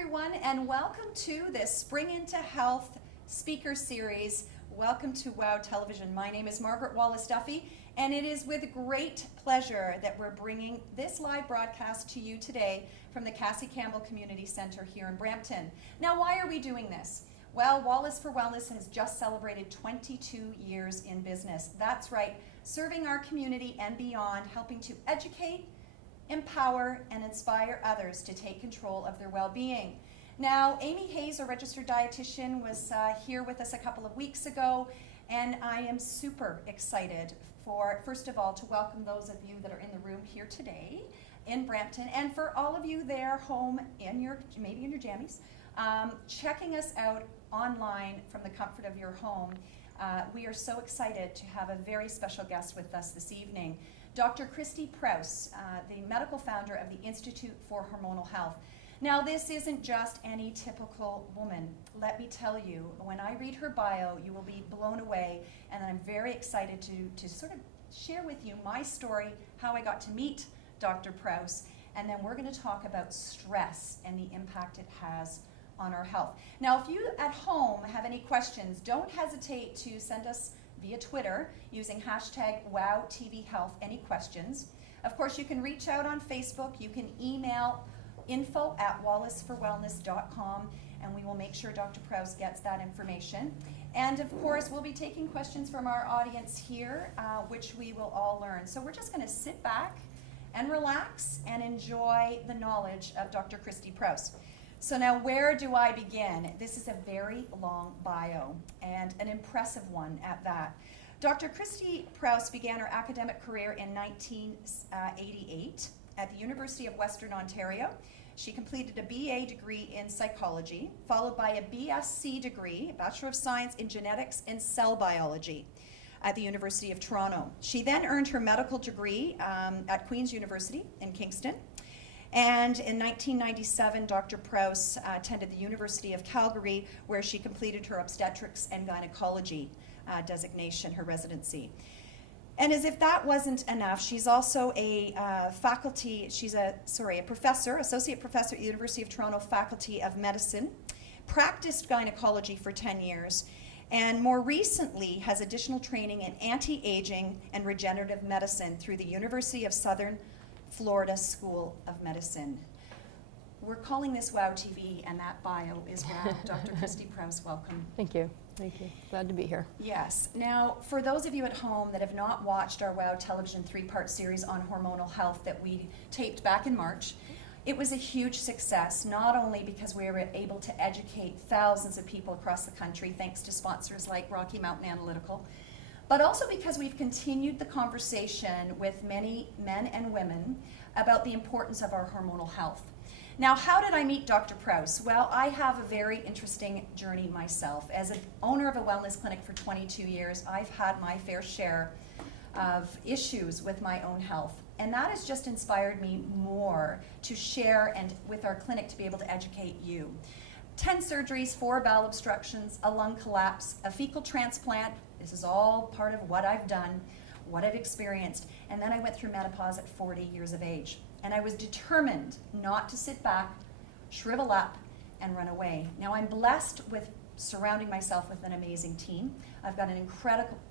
everyone, and welcome to this Spring into Health speaker series. Welcome to WOW Television. My name is Margaret Wallis-Duffy, and it is with great pleasure that we're bringing this live broadcast to you today from the Cassie Campbell Community Center here in Brampton. Now, why are we doing this? Well, Wallis for Wellness has just celebrated 22 years in business. That's right, serving our community and beyond, helping to educate, empower, and inspire others to take control of their well-being. Now, Amy Hayes, a registered dietitian, was here with us a couple of weeks ago, and I am super excited for, first of all, to welcome those of you that are in the room here today in Brampton, and for all of you there home in your, maybe in your jammies, checking us out online from the comfort of your home. We are so excited to have a very special guest with us this evening. Dr. Kristy Prouse, the medical founder of the Institute for Hormonal Health. Now, this isn't just any typical woman. Let me tell you, when I read her bio, you will be blown away, and I'm very excited to sort of share with you my story, how I got to meet Dr. Prouse, and then we're going to talk about stress and the impact it has on our health. Now, if you at home have any questions, don't hesitate to send us via Twitter using hashtag WowTVHealth any questions. Of course, you can reach out on Facebook. You can email info@wallisforwellness.com, and we will make sure Dr. Prouse gets that information. And of course, we'll be taking questions from our audience here, which we will all learn. So we're just going to sit back and relax and enjoy the knowledge of Dr. Kristy Prouse. So now, where do I begin? This is a very long bio, and an impressive one at that. Dr. Kristy Prouse began her academic career in 1988 at the University of Western Ontario. She completed a BA degree in psychology, followed by a BSc degree, Bachelor of Science in Genetics and Cell Biology, at the University of Toronto. She then earned her medical degree at Queen's University in Kingston. And in 1997, Dr. Prouse attended the University of Calgary, where she completed her obstetrics and gynecology designation, her residency. And as if that wasn't enough, she's also a professor, associate professor at the University of Toronto Faculty of Medicine, practiced gynecology for 10 years, and more recently has additional training in anti-aging and regenerative medicine through the University of Southern Florida School of Medicine. We're calling this WOW TV, and that bio is WOW. Dr. Kristy Prouse, welcome. Thank you. Thank you. Glad to be here. Yes. Now, for those of you at home that have not watched our WOW Television 3-part series on hormonal health that we taped back in March, it was a huge success, not only because we were able to educate thousands of people across the country, thanks to sponsors like Rocky Mountain Analytical, but also because we've continued the conversation with many men and women about the importance of our hormonal health. Now, how did I meet Dr. Prouse? Well, I have a very interesting journey myself. As an owner of a wellness clinic for 22 years, I've had my fair share of issues with my own health. And that has just inspired me more to share and with our clinic to be able to educate you. 10 surgeries, 4 bowel obstructions, a lung collapse, a fecal transplant. This is all part of what I've done, what I've experienced. And then I went through menopause at 40 years of age. And I was determined not to sit back, shrivel up, and run away. Now, I'm blessed with surrounding myself with an amazing team. I've got an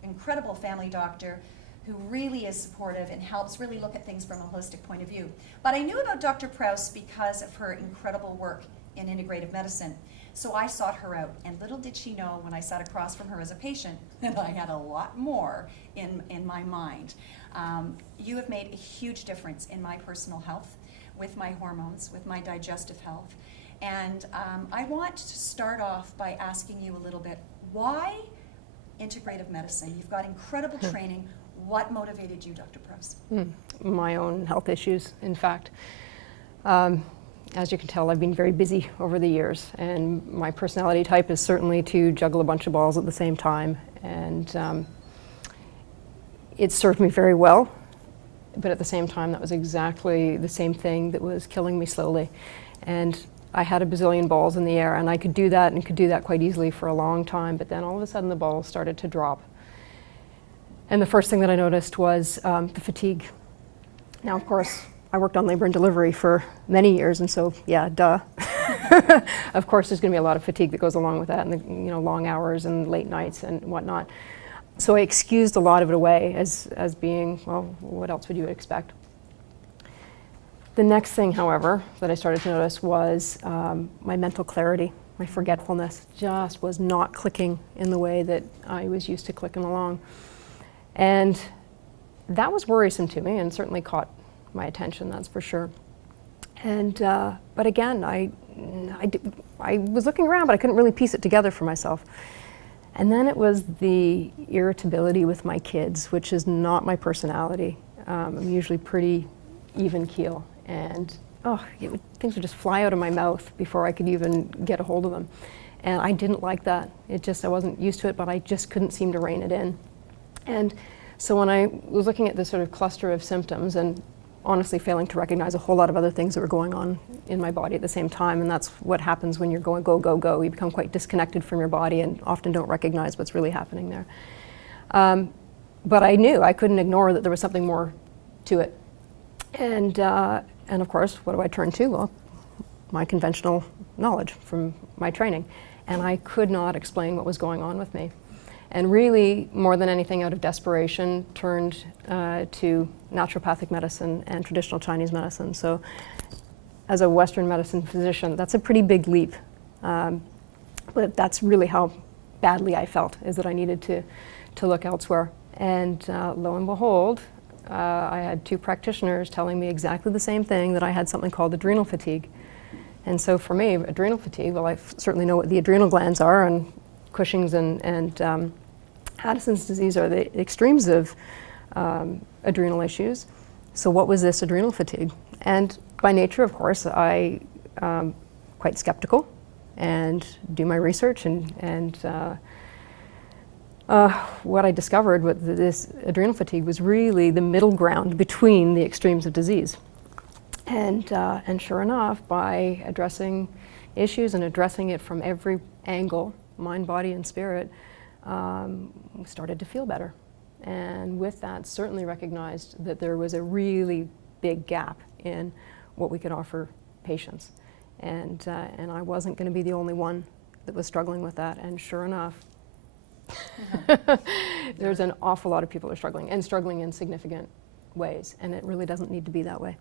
incredible family doctor who really is supportive and helps really look at things from a holistic point of view. But I knew about Dr. Prouse because of her incredible work in integrative medicine. So I sought her out, and little did she know when I sat across from her as a patient that I had a lot more in my mind. You have made a huge difference in my personal health, with my hormones, with my digestive health. And I want to start off by asking you a little bit, why integrative medicine? You've got incredible training. What motivated you, Dr. Prouse? My own health issues, in fact. As you can tell, I've been very busy over the years, and my personality type is certainly to juggle a bunch of balls at the same time, and it served me very well, but at the same time that was exactly the same thing that was killing me slowly. And I had a bazillion balls in the air, and I could do that and could do that quite easily for a long time, but then all of a sudden the balls started to drop. And the first thing that I noticed was the fatigue. Now, of course, I worked on labor and delivery for many years, and so, yeah, duh. Of course, there's going to be a lot of fatigue that goes along with that, and the long hours and late nights and whatnot. So I excused a lot of it away as being, well, what else would you expect? The next thing, however, that I started to notice was my mental clarity. My forgetfulness just was not clicking in the way that I was used to clicking along. And that was worrisome to me and certainly caught my attention, that's for sure. And, but again, I was looking around, but I couldn't really piece it together for myself. And then it was the irritability with my kids, which is not my personality. I'm usually pretty even keel. And things would just fly out of my mouth before I could even get a hold of them. And I didn't like that. I wasn't used to it, but I just couldn't seem to rein it in. And so when I was looking at this sort of cluster of symptoms and honestly failing to recognize a whole lot of other things that were going on in my body at the same time, and that's what happens when you're going go, go, go. You become quite disconnected from your body and often don't recognize what's really happening there. But I knew I couldn't ignore that there was something more to it. And of course, what do I turn to? Well, my conventional knowledge from my training. And I could not explain what was going on with me. And really, more than anything, out of desperation, turned to naturopathic medicine and traditional Chinese medicine. So as a Western medicine physician, that's a pretty big leap. But that's really how badly I felt, is that I needed to look elsewhere. And lo and behold, I had two practitioners telling me exactly the same thing, that I had something called adrenal fatigue. And so for me, adrenal fatigue, well, I certainly know what the adrenal glands are, and Cushing's and Addison's disease are the extremes of adrenal issues. So what was this adrenal fatigue? And by nature, of course, I quite skeptical and do my research, and what I discovered with this adrenal fatigue was really the middle ground between the extremes of disease. And sure enough, by addressing issues and addressing it from every angle, mind, body, and spirit, started to feel better. And with that, certainly recognized that there was a really big gap in what we could offer patients. And I wasn't going to be the only one that was struggling with that. And sure enough, there's an awful lot of people who are struggling in significant ways, and it really doesn't need to be that way.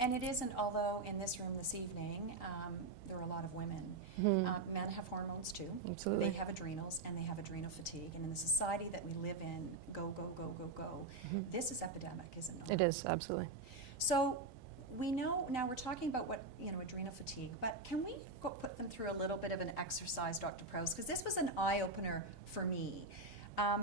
And it isn't, although in this room this evening, there are a lot of women. Mm-hmm. Men have hormones too. Absolutely. They have adrenals and they have adrenal fatigue. And in the society that we live in, go, go, go, go, go, this is epidemic, isn't it? It is, absolutely. So we know, now we're talking about what, adrenal fatigue, but can we put them through a little bit of an exercise, Dr. Prouse? Because this was an eye-opener for me. How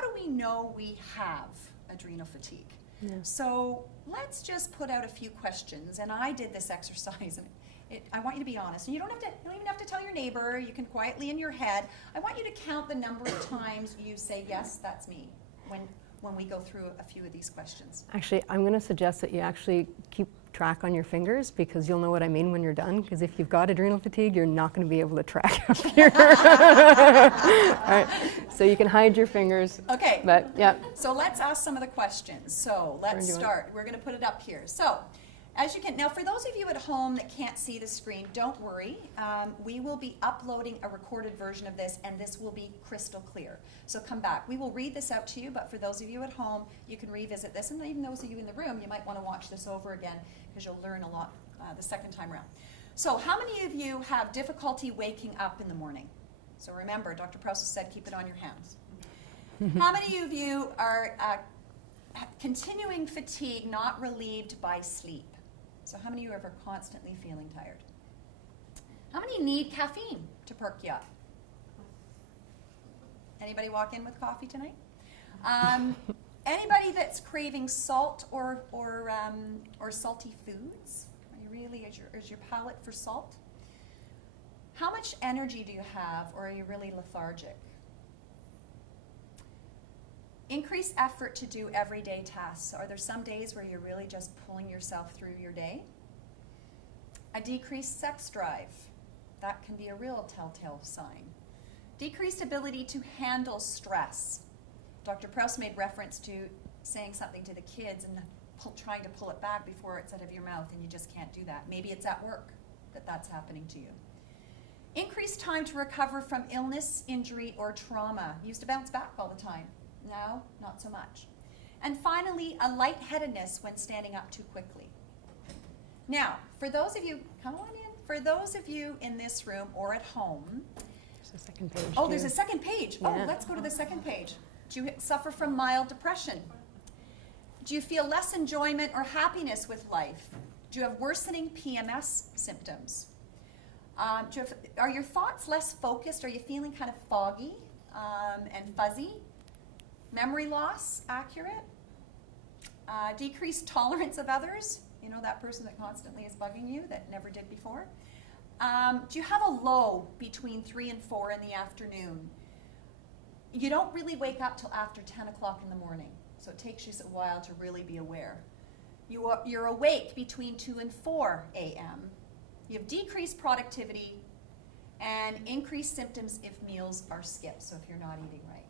do we know we have adrenal fatigue? Yeah. So let's just put out a few questions, and I did this exercise, and I want you to be honest. And you don't even have to tell your neighbor. You can quietly in your head. I want you to count the number of times you say, yes, that's me, when we go through a few of these questions. Actually, I'm going to suggest that you actually keep track on your fingers, because you'll know what I mean when you're done. Because if you've got adrenal fatigue, you're not going to be able to track up here. All right. So you can hide your fingers. Okay. But yeah. So let's ask some of the questions. So let's start. We're going to put it up here. So as you can, now for those of you at home that can't see the screen, don't worry. We will be uploading a recorded version of this, and this will be crystal clear. So come back. We will read this out to you, but for those of you at home, you can revisit this. And even those of you in the room, you might want to watch this over again, because you'll learn a lot the second time around. So how many of you have difficulty waking up in the morning? So remember, Dr. Prouse said keep it on your hands. How many of you are continuing fatigue not relieved by sleep? So how many of you are constantly feeling tired? How many need caffeine to perk you up? Anybody walk in with coffee tonight? Anybody that's craving salt or salty foods? Are you really, is your palate for salt? How much energy do you have, or are you really lethargic? Increase effort to do everyday tasks. Are there some days where you're really just pulling yourself through your day? A decreased sex drive. That can be a real telltale sign. Decreased ability to handle stress. Dr. Prouse made reference to saying something to the kids and trying to pull it back before it's out of your mouth, and you just can't do that. Maybe it's at work. that that's happening to you. Increased time to recover from illness, injury, or trauma. You used to bounce back all the time. Now, not so much. And finally, a lightheadedness when standing up too quickly. Now, for those of you, come on in, for those of you in this room or at home. There's a second page. Oh, there's a second page. Yeah. Oh, let's go to the second page. Do you suffer from mild depression? Do you feel less enjoyment or happiness with life? Do you have worsening PMS symptoms? Are your thoughts less focused? Are you feeling kind of foggy and fuzzy? Memory loss, accurate? Decreased tolerance of others? You know, that person that constantly is bugging you that never did before? Do you have a low between 3 and 4 in the afternoon? You don't really wake up till after 10 o'clock in the morning, so it takes you a while to really be aware. You're awake between 2 and 4 a.m. You have decreased productivity and increased symptoms if meals are skipped, so if you're not eating right.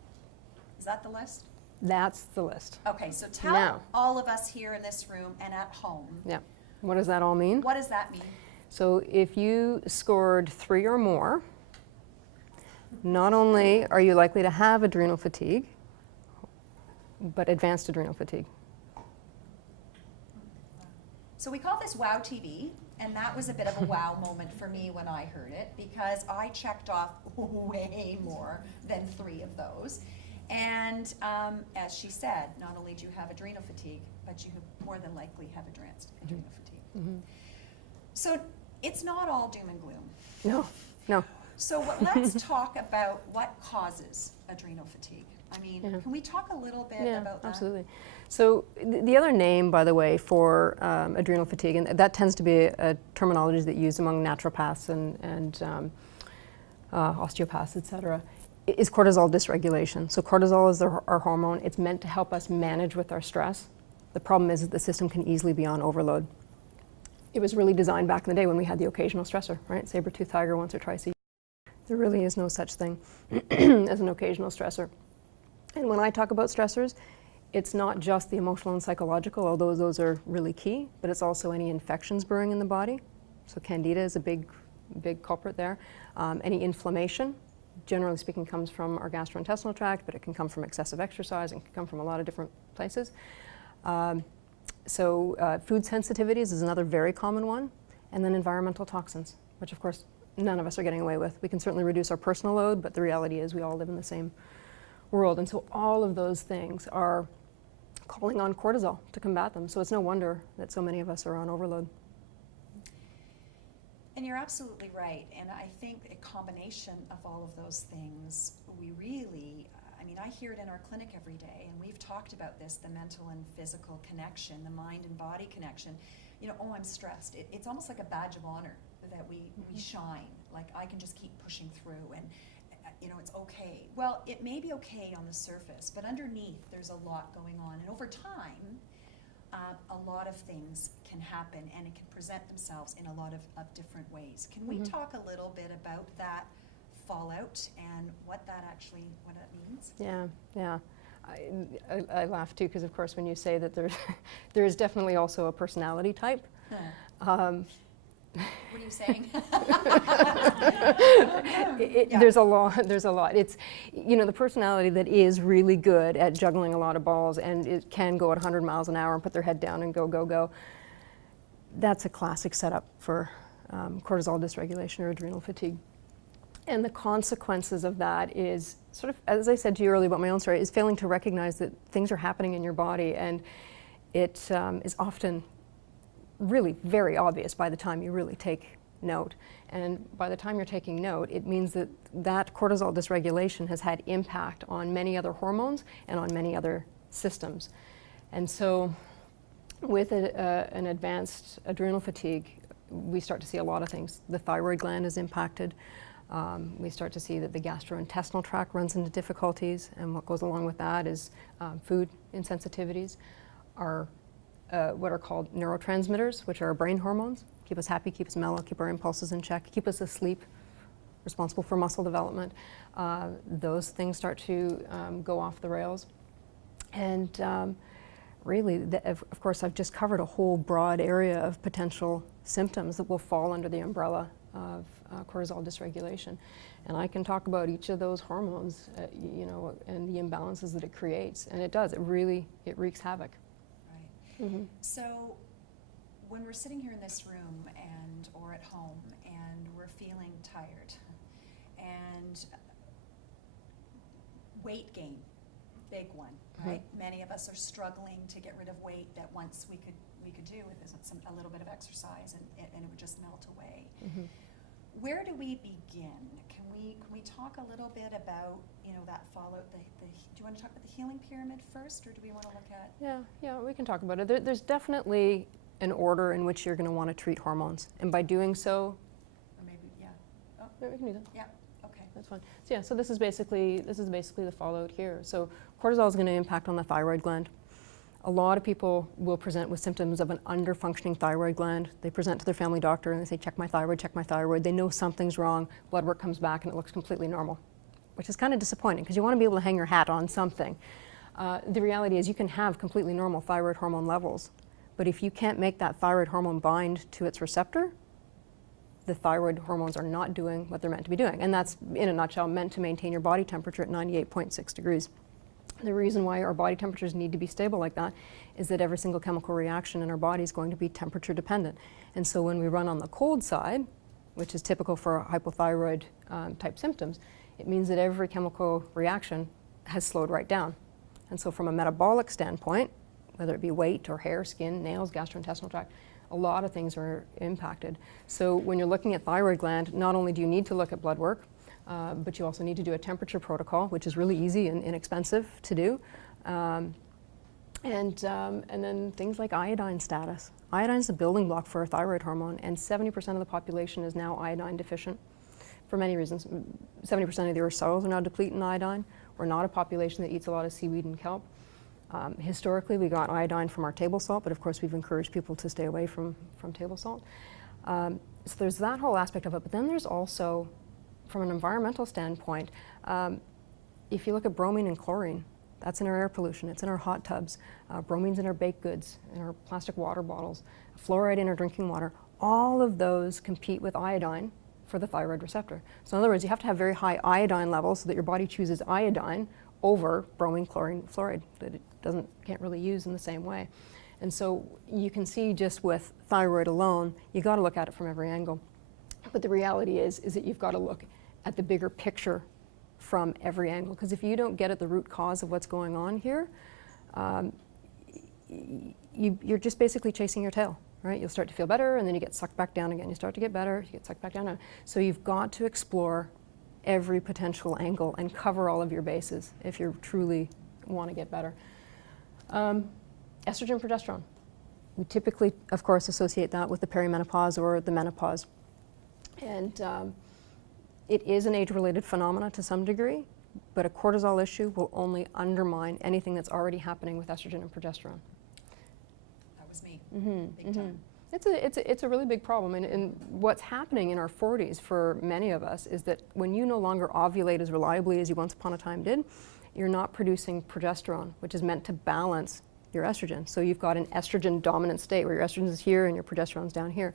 Is that the list? That's the list. Okay, so tell Now. all of us here in this room and at home, Yeah. What does that all mean? what does that mean? So if you scored 3 or more, not only are you likely to have adrenal fatigue, but advanced adrenal fatigue. So we call this WOW TV, and that was a bit of a wow moment for me when I heard it, because I checked off way more than 3 of those. And as she said, not only do you have adrenal fatigue, but you more than likely have advanced adrenal fatigue. Mm-hmm. So it's not all doom and gloom. No, no. So let's talk about what causes adrenal fatigue. I mean, Yeah. can we talk a little bit Yeah, about that? absolutely. So the other name, by the way, for adrenal fatigue, and that tends to be a terminology that's used among naturopaths and osteopaths, et cetera, is cortisol dysregulation. So cortisol is our hormone. It's meant to help us manage with our stress. The problem is that the system can easily be on overload. It was really designed back in the day when we had the occasional stressor, right? Saber-toothed tiger once or twice a year. There really is no such thing as an occasional stressor. And when I talk about stressors, it's not just the emotional and psychological, although those are really key, but it's also any infections brewing in the body. So candida is a big culprit there. Any inflammation, generally speaking, comes from our gastrointestinal tract, but it can come from excessive exercise and can come from a lot of different places. Food sensitivities is another very common one. And then environmental toxins, which of course none of us are getting away with. We can certainly reduce our personal load, but the reality is we all live in the same world. And so all of those things are calling on cortisol to combat them. So it's no wonder that so many of us are on overload. And you're absolutely right. And I think a combination of all of those things, we really, I mean, I hear it in our clinic every day, and we've talked about this, the mental and physical connection, the mind and body connection. You know, oh, I'm stressed. It's almost like a badge of honor that we shine. Like, I can just keep pushing through, and you know, it's okay. Well, it may be okay on the surface, but underneath there's a lot going on. And over time, a lot of things can happen, and it can present themselves in a lot of different ways. Can we talk a little bit about that fallout and what that means? Yeah. I laugh too, because of course when you say that there is definitely also a personality type. What are you saying? There's a lot. It's, you know, the personality that is really good at juggling a lot of balls and it can go at 100 miles an hour and put their head down and go. That's a classic setup for cortisol dysregulation or adrenal fatigue. And the consequences of that is sort of, as I said to you earlier about my own story, is failing to recognize that things are happening in your body, and it is often really very obvious by the time you really take note. And by the time you're taking note, it means that that cortisol dysregulation has had impact on many other hormones and on many other systems. And so with an advanced adrenal fatigue, we start to see a lot of things. The thyroid gland is impacted. We start to see that the gastrointestinal tract runs into difficulties, and what goes along with that is food insensitivities, what are called neurotransmitters, which are our brain hormones, keep us happy, keep us mellow, keep our impulses in check, keep us asleep, responsible for muscle development. Those things start to go off the rails. And really, of course, I've just covered a whole broad area of potential symptoms that will fall under the umbrella of cortisol dysregulation. And I can talk about each of those hormones, you know, and the imbalances that it creates. And it does, it wreaks havoc. Right. Mm-hmm. So when we're sitting here in this room or at home and we're feeling tired and weight gain, big one, right? Mm-hmm. Many of us are struggling to get rid of weight that once we could do with a little bit of exercise and it would just melt away. Mm-hmm. Where do we begin? Can we talk a little bit about, you know, that fallout? Do you want to talk about the healing pyramid first, or do we want to look at? Yeah, we can talk about it. There's definitely an order in which you're going to want to treat hormones, and by doing so, or maybe yeah, we can do that. Yeah, okay, that's fine. So this is basically the fallout here. So cortisol is going to impact on the thyroid gland. A lot of people will present with symptoms of an underfunctioning thyroid gland. They present to their family doctor and they say, check my thyroid, check my thyroid. They know something's wrong. Blood work comes back and it looks completely normal, which is kind of disappointing because you want to be able to hang your hat on something. The reality is you can have completely normal thyroid hormone levels, but if you can't make that thyroid hormone bind to its receptor, the thyroid hormones are not doing what they're meant to be doing. And that's, in a nutshell, meant to maintain your body temperature at 98.6 degrees. The reason why our body temperatures need to be stable like that is that every single chemical reaction in our body is going to be temperature dependent. And so when we run on the cold side, which is typical for hypothyroid type symptoms, it means that every chemical reaction has slowed right down. And so from a metabolic standpoint, whether it be weight or hair, skin, nails, gastrointestinal tract, a lot of things are impacted. So when you're looking at thyroid gland, not only do you need to look at blood work, but you also need to do a temperature protocol, which is really easy and inexpensive to do. And then things like iodine status. Iodine is a building block for a thyroid hormone, and 70% of the population is now iodine deficient for many reasons. 70% of the earth's soils are now depleted in iodine. We're not a population that eats a lot of seaweed and kelp. Historically, we got iodine from our table salt, but of course we've encouraged people to stay away from table salt. So there's that whole aspect of it, but then there's also, from an environmental standpoint, if you look at bromine and chlorine, that's in our air pollution, it's in our hot tubs, bromine's in our baked goods, in our plastic water bottles, fluoride in our drinking water. All of those compete with iodine for the thyroid receptor. So in other words, you have to have very high iodine levels so that your body chooses iodine over bromine, chlorine, fluoride that it can't really use in the same way. And so you can see just with thyroid alone, you got to look at it from every angle. But the reality is that you've got to look at the bigger picture from every angle, because if you don't get at the root cause of what's going on here, you're just basically chasing your tail, right? You'll start to feel better and then you get sucked back down again. You start to get better, you get sucked back down. So you've got to explore every potential angle and cover all of your bases if you truly want to get better. Estrogen, progesterone. We typically, of course, associate that with the perimenopause or the menopause. And it is an age-related phenomena to some degree, but a cortisol issue will only undermine anything that's already happening with estrogen and progesterone. That was me, big time. It's a really big problem, and what's happening in our 40s for many of us is that when you no longer ovulate as reliably as you once upon a time did, you're not producing progesterone, which is meant to balance your estrogen. So you've got an estrogen dominant state where your estrogen is here and your progesterone's down here.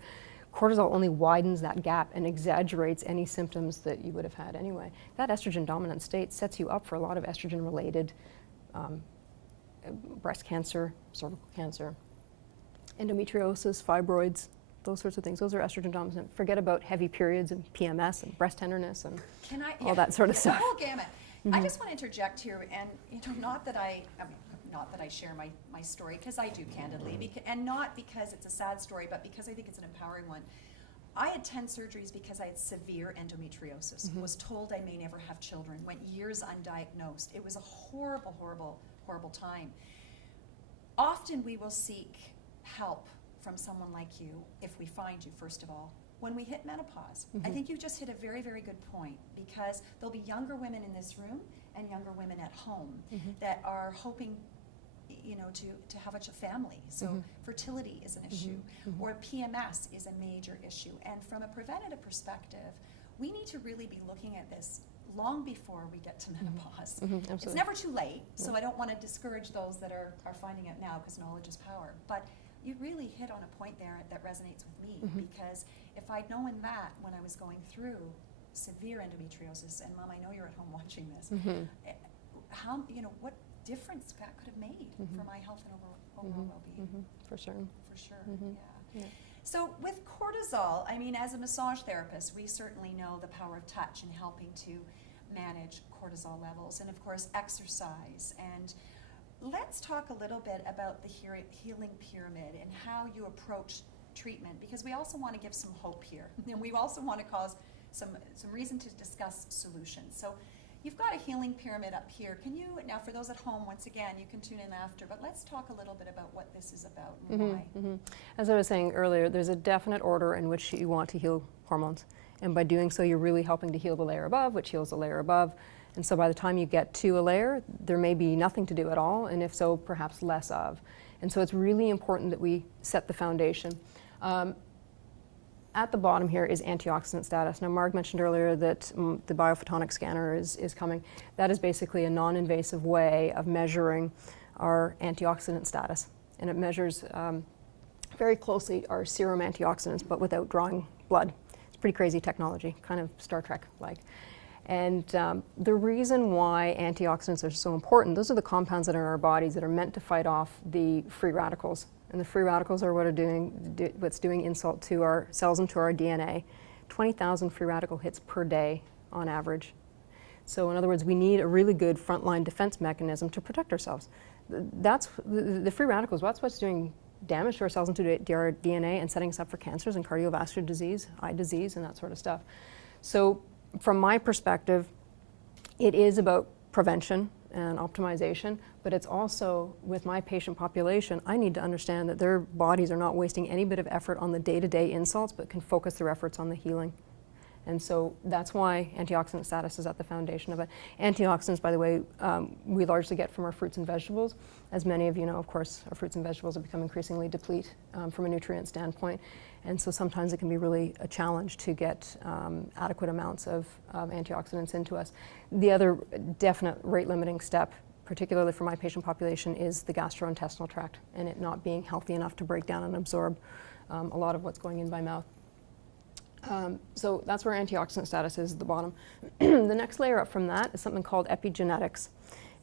Cortisol only widens that gap and exaggerates any symptoms that you would have had anyway. That estrogen dominant state sets you up for a lot of estrogen related breast cancer, cervical cancer, endometriosis, fibroids, those sorts of things. Those are estrogen dominant. Forget about heavy periods and PMS and breast tenderness and all that sort of stuff. The whole gamut. I just want to interject here, and not that I share my story, because I do candidly, and not because it's a sad story, but because I think it's an empowering one. I had 10 surgeries because I had severe endometriosis. Was told I may never have children. Went years undiagnosed. It was a horrible, horrible, horrible time. Often we will seek help from someone like you if we find you, first of all. When we hit menopause, I think you just hit a very, very good point, because there'll be younger women in this room and younger women at home that are hoping, to have a family. So fertility is an issue, or PMS is a major issue. And from a preventative perspective, we need to really be looking at this long before we get to menopause. Absolutely. It's never too late, so I don't want to discourage those that are finding it now, because knowledge is power. But you really hit on a point there that resonates with me, because if I'd known that when I was going through severe endometriosis, and Mom, I know you're at home watching this, how, what difference that could have made for my health and overall well-being. For certain. For sure, yeah. So with cortisol, I mean, as a massage therapist, we certainly know the power of touch in helping to manage cortisol levels, and of course exercise. And let's talk a little bit about the healing pyramid and how you approach treatment, because we also want to give some hope here, and we also want to cause some reason to discuss solutions. So you've got a healing pyramid up here. Can you, now for those at home, once again, you can tune in after, but let's talk a little bit about what this is about and why. As I was saying earlier, there's a definite order in which you want to heal hormones. And by doing so, you're really helping to heal the layer above, which heals the layer above. And so by the time you get to a layer, there may be nothing to do at all, and if so, perhaps less of. And so it's really important that we set the foundation. At the bottom here is antioxidant status. Now, Marg mentioned earlier that the Biophytonic scanner is coming. That is basically a non-invasive way of measuring our antioxidant status. And it measures very closely our serum antioxidants, but without drawing blood. It's pretty crazy technology, kind of Star Trek-like. And the reason why antioxidants are so important, those are the compounds that are in our bodies that are meant to fight off the free radicals. And the free radicals are what's doing insult to our cells and to our DNA. 20,000 free radical hits per day on average. So in other words, we need a really good frontline defense mechanism to protect ourselves. That's the free radicals, that's what's doing damage to our cells and to our DNA and setting us up for cancers and cardiovascular disease, eye disease, and that sort of stuff. So from my perspective, it is about prevention and optimization, but it's also, with my patient population, I need to understand that their bodies are not wasting any bit of effort on the day-to-day insults, but can focus their efforts on the healing. And so that's why antioxidant status is at the foundation of it. Antioxidants, by the way, we largely get from our fruits and vegetables. As many of you know, of course, our fruits and vegetables have become increasingly deplete from a nutrient standpoint. And so sometimes it can be really a challenge to get adequate amounts of antioxidants into us. The other definite rate-limiting step, particularly for my patient population, is the gastrointestinal tract and it not being healthy enough to break down and absorb a lot of what's going in by mouth. So that's where antioxidant status is at the bottom. The next layer up from that is something called epigenetics.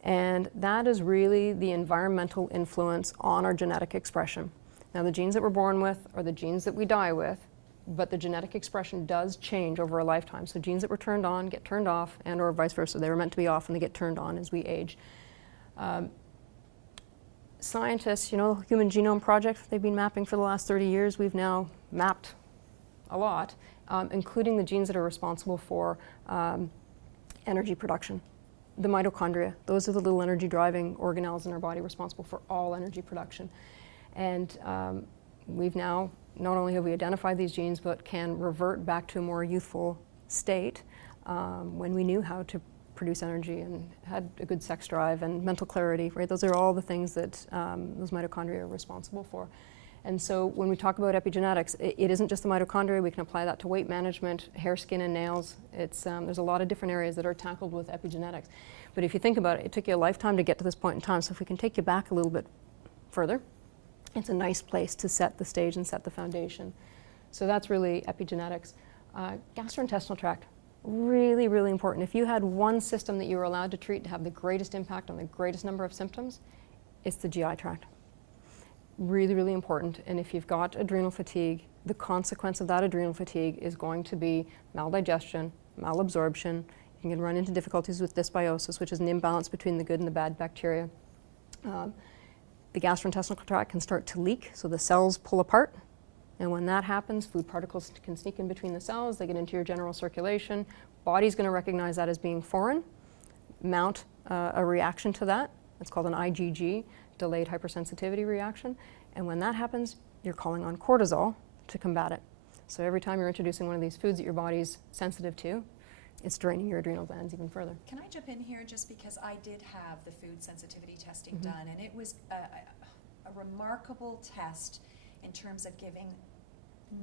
And that is really the environmental influence on our genetic expression. Now, the genes that we're born with are the genes that we die with, but the genetic expression does change over a lifetime. So genes that were turned on get turned off, and or vice versa. They were meant to be off and they get turned on as we age. Scientists, Human Genome Project, they've been mapping for the last 30 years. We've now mapped a lot, including the genes that are responsible for energy production. The mitochondria, those are the little energy driving organelles in our body responsible for all energy production. And we've now, not only have we identified these genes, but can revert back to a more youthful state when we knew how to produce energy and had a good sex drive and mental clarity, right? Those are all the things that those mitochondria are responsible for. And so when we talk about epigenetics, it isn't just the mitochondria. We can apply that to weight management, hair, skin, and nails. There's a lot of different areas that are tackled with epigenetics. But if you think about it, it took you a lifetime to get to this point in time. So if we can take you back a little bit further, it's a nice place to set the stage and set the foundation. So that's really epigenetics. Gastrointestinal tract, really, really important. If you had one system that you were allowed to treat to have the greatest impact on the greatest number of symptoms, it's the GI tract. Really, really important. And if you've got adrenal fatigue, the consequence of that adrenal fatigue is going to be maldigestion, malabsorption. You can run into difficulties with dysbiosis, which is an imbalance between the good and the bad bacteria. The gastrointestinal tract can start to leak, so the cells pull apart. And when that happens, food particles can sneak in between the cells. They get into your general circulation. Body's going to recognize that as being foreign, mount a reaction to that. It's called an IgG, delayed hypersensitivity reaction. And when that happens, you're calling on cortisol to combat it. So every time you're introducing one of these foods that your body's sensitive to, it's draining your adrenal glands even further. Can I jump in here just because I did have the food sensitivity testing done, and it was a remarkable test in terms of giving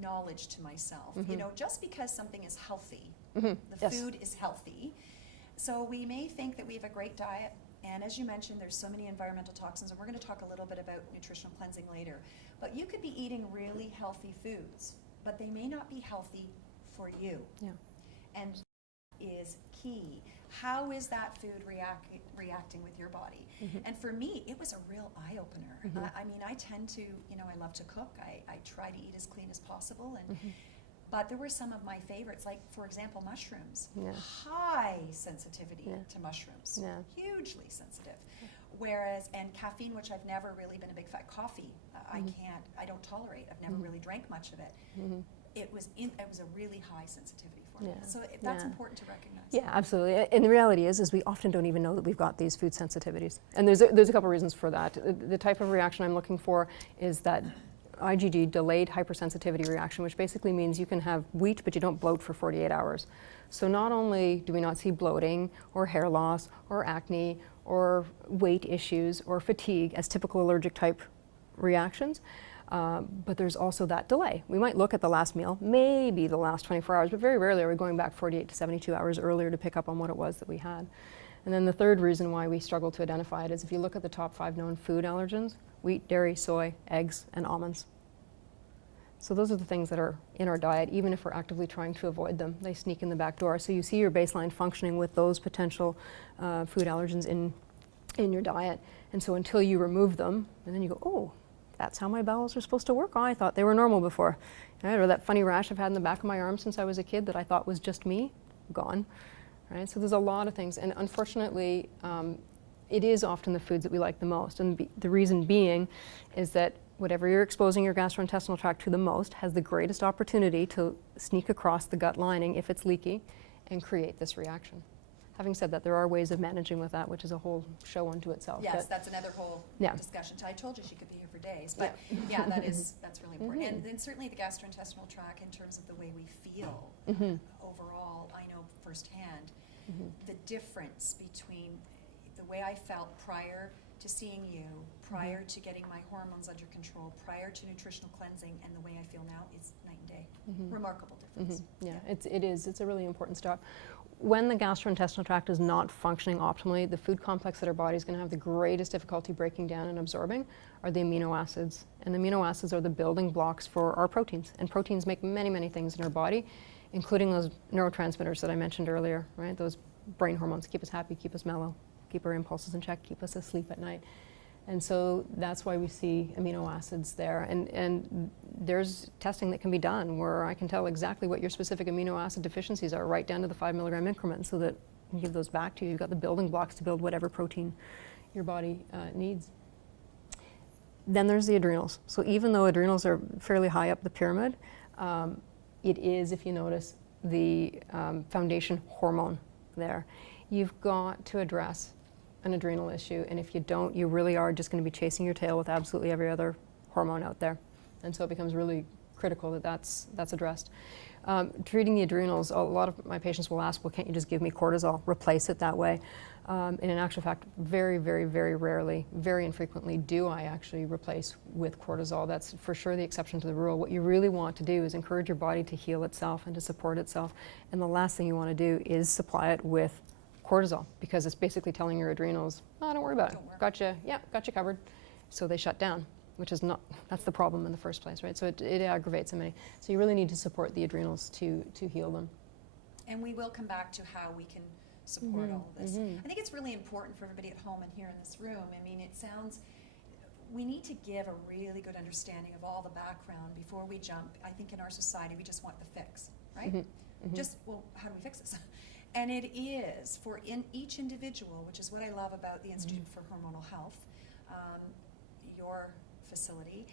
knowledge to myself. Just because something is healthy, the food is healthy, So we may think that we have a great diet, and as you mentioned, there's so many environmental toxins, and we're going to talk a little bit about nutritional cleansing later. But you could be eating really healthy foods, but they may not be healthy for you. Yeah. And is key. How is that food reacting with your body? Mm-hmm. And for me, it was a real eye-opener. Mm-hmm. I mean, I tend to, I love to cook. I try to eat as clean as possible. And Mm-hmm. But there were some of my favorites, like, for example, mushrooms. Yeah. High sensitivity Yeah. to mushrooms. Yeah. Hugely sensitive. Whereas, and caffeine, which I've never really been a big fan. Coffee, I don't tolerate. I've never Mm-hmm. really drank much of it. Mm-hmm. It was a really high sensitivity for me. Yeah. So that's Yeah. important to recognize. Yeah, absolutely. And the reality is we often don't even know that we've got these food sensitivities. And there's a couple reasons for that. The type of reaction I'm looking for is that IgG, delayed hypersensitivity reaction, which basically means you can have wheat, but you don't bloat for 48 hours. So not only do we not see bloating or hair loss or acne or weight issues or fatigue as typical allergic type reactions, but there's also that delay. We might look at the last meal, maybe the last 24 hours, but very rarely are we going back 48 to 72 hours earlier to pick up on what it was that we had. And then the third reason why we struggle to identify it is if you look at the top 5 known food allergens: wheat, dairy, soy, eggs, and almonds. So those are the things that are in our diet, even if we're actively trying to avoid them. They sneak in the back door. So you see your baseline functioning with those potential food allergens in your diet. And so until you remove them, and then you go, oh, that's how my bowels are supposed to work. Oh, I thought they were normal before. Right? Or that funny rash I've had in the back of my arm since I was a kid that I thought was just me, gone. Right? So there's a lot of things. And unfortunately, it is often the foods that we like the most. And the reason being is that whatever you're exposing your gastrointestinal tract to the most has the greatest opportunity to sneak across the gut lining if it's leaky and create this reaction. Having said that, there are ways of managing with that, which is a whole show unto itself. Yes, that's another whole discussion. I told you she could be here for days, but that's really important. Mm-hmm. And then certainly the gastrointestinal tract, in terms of the way we feel overall, I know firsthand the difference between the way I felt prior to seeing you, prior to getting my hormones under control, prior to nutritional cleansing, and the way I feel now is night and day. Remarkable difference. Yeah, it is. It's a really important step. When the gastrointestinal tract is not functioning optimally, the food complex that our body is going to have the greatest difficulty breaking down and absorbing are the amino acids. And the amino acids are the building blocks for our proteins. And proteins make many, many things in our body, including those neurotransmitters that I mentioned earlier, right? Those brain hormones keep us happy, keep us mellow, keep our impulses in check, keep us asleep at night. And so that's why we see amino acids there. And there's testing that can be done where I can tell exactly what your specific amino acid deficiencies are, right down to the 5 milligram increment, so that I can give those back to you. You've got the building blocks to build whatever protein your body needs. Then there's the adrenals. So even though adrenals are fairly high up the pyramid, it is, if you notice, the foundation hormone there. You've got to address an adrenal issue, and if you don't, you really are just going to be chasing your tail with absolutely every other hormone out there. And so it becomes really critical that that's addressed. Treating the adrenals, a lot of my patients will ask, well, can't you just give me cortisol, replace it that way? In actual fact, very, very, very rarely, very infrequently do I actually replace with cortisol. That's for sure the exception to the rule. What you really want to do is encourage your body to heal itself and to support itself. And the last thing you want to do is supply it with cortisol, because it's basically telling your adrenals, oh, don't worry about it. Got you covered. So they shut down, which is not, that's the problem in the first place, right? So it aggravates them. So you really need to support the adrenals to heal them. And we will come back to how we can support all of this. I think it's really important for everybody at home and here in this room. I mean, we need to give a really good understanding of all the background before we jump. I think in our society, we just want the fix, right? Just, well, how do we fix this? And it is for in each individual, which is what I love about the Institute for Hormonal Health, your facility.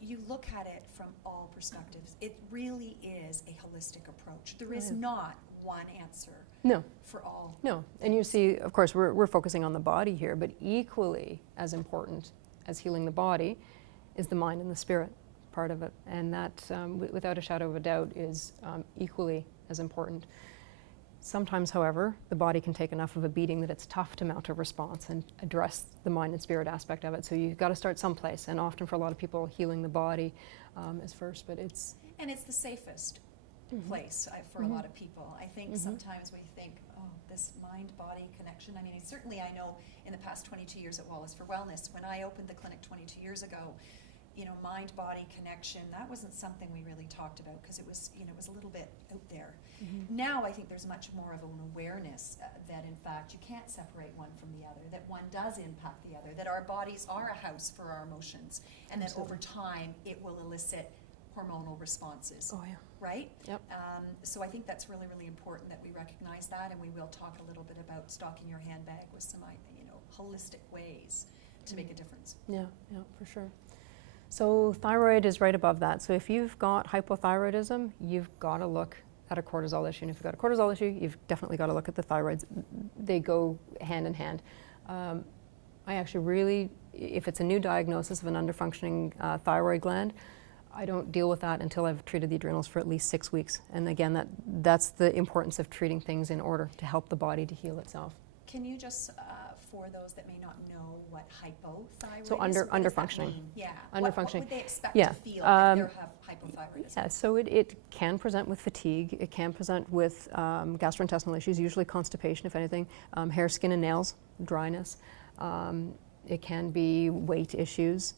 You look at it from all perspectives. It really is a holistic approach. There is not one answer for all. No, and you see, of course, we're focusing on the body here, but equally as important as healing the body is the mind and the spirit part of it. And that, without a shadow of a doubt, is equally as important. Sometimes, however, the body can take enough of a beating that it's tough to mount a response and address the mind and spirit aspect of it. So you've got to start someplace, and often for a lot of people, healing the body is first, but it's... And it's the safest. place for a lot of people. I think sometimes we think, oh, this mind-body connection. I mean, certainly I know in the past 22 years at Wallis for Wellness, when I opened the clinic 22 years ago, you know, mind-body connection, that wasn't something we really talked about because it was, you know, it was a little bit out there. Now I think there's much more of an awareness that in fact you can't separate one from the other, that one does impact the other, that our bodies are a house for our emotions, and that over time it will elicit hormonal responses. Oh yeah. Right? Yep. So I think that's really, really important that we recognize that, and we will talk a little bit about stocking your handbag with some, you know, holistic ways to make a difference. Yeah, yeah, for sure. So thyroid is right above that. So if you've got hypothyroidism, you've got to look at a cortisol issue. And if you've got a cortisol issue, you've definitely got to look at the thyroids. They go hand in hand. I actually really, if it's a new diagnosis of an underfunctioning thyroid gland, I don't deal with that until I've treated the adrenals for at least 6 weeks. And again, that's the importance of treating things in order to help the body to heal itself. Can you just, for those that may not know what hypothyroid So is, underfunctioning. Yeah. Underfunctioning. What would they expect Yeah. to feel if they have hypothyroidism? Yeah, so it can present with fatigue. It can present with gastrointestinal issues, usually constipation, if anything, hair, skin, and nails, dryness. It can be weight issues.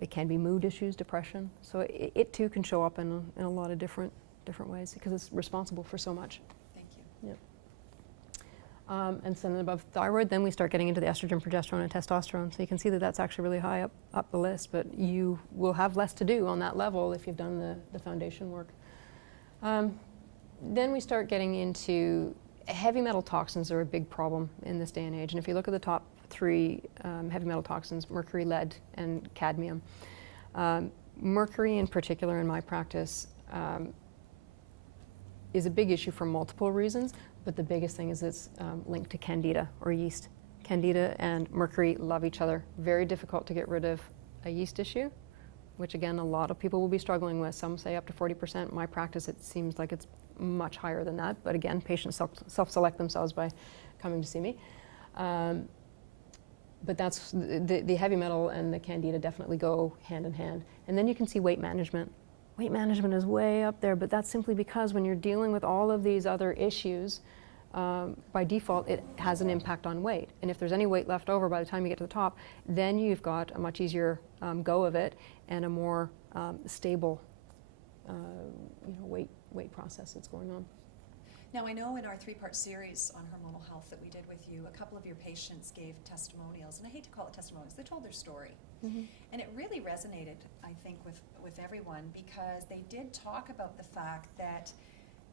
It can be mood issues, depression. So it too can show up in a lot of different ways because it's responsible for so much. Thank you. Yeah. And so then above thyroid, then we start getting into the estrogen, progesterone, and testosterone. So you can see that that's actually really high up the list, but you will have less to do on that level if you've done the foundation work. Then we start getting into heavy metal toxins are a big problem in this day and age. And if you look at the top 3 heavy metal toxins, mercury, lead, and cadmium. Mercury in particular in my practice is a big issue for multiple reasons, but the biggest thing is it's linked to candida or yeast. Candida and mercury love each other. Very difficult to get rid of a yeast issue, which again, a lot of people will be struggling with. Some say up to 40%. In my practice, it seems like it's much higher than that, but again, patients self-select themselves by coming to see me. But that's the heavy metal and the candida definitely go hand in hand. And then you can see weight management. Weight management is way up there, but that's simply because when you're dealing with all of these other issues, by default, it has an impact on weight. And if there's any weight left over by the time you get to the top, then you've got a much easier go of it and a more stable weight process that's going on. Now, I know in our 3-part series on hormonal health that we did with you, a couple of your patients gave testimonials, and I hate to call it testimonials, they told their story. And it really resonated, I think, with everyone because they did talk about the fact that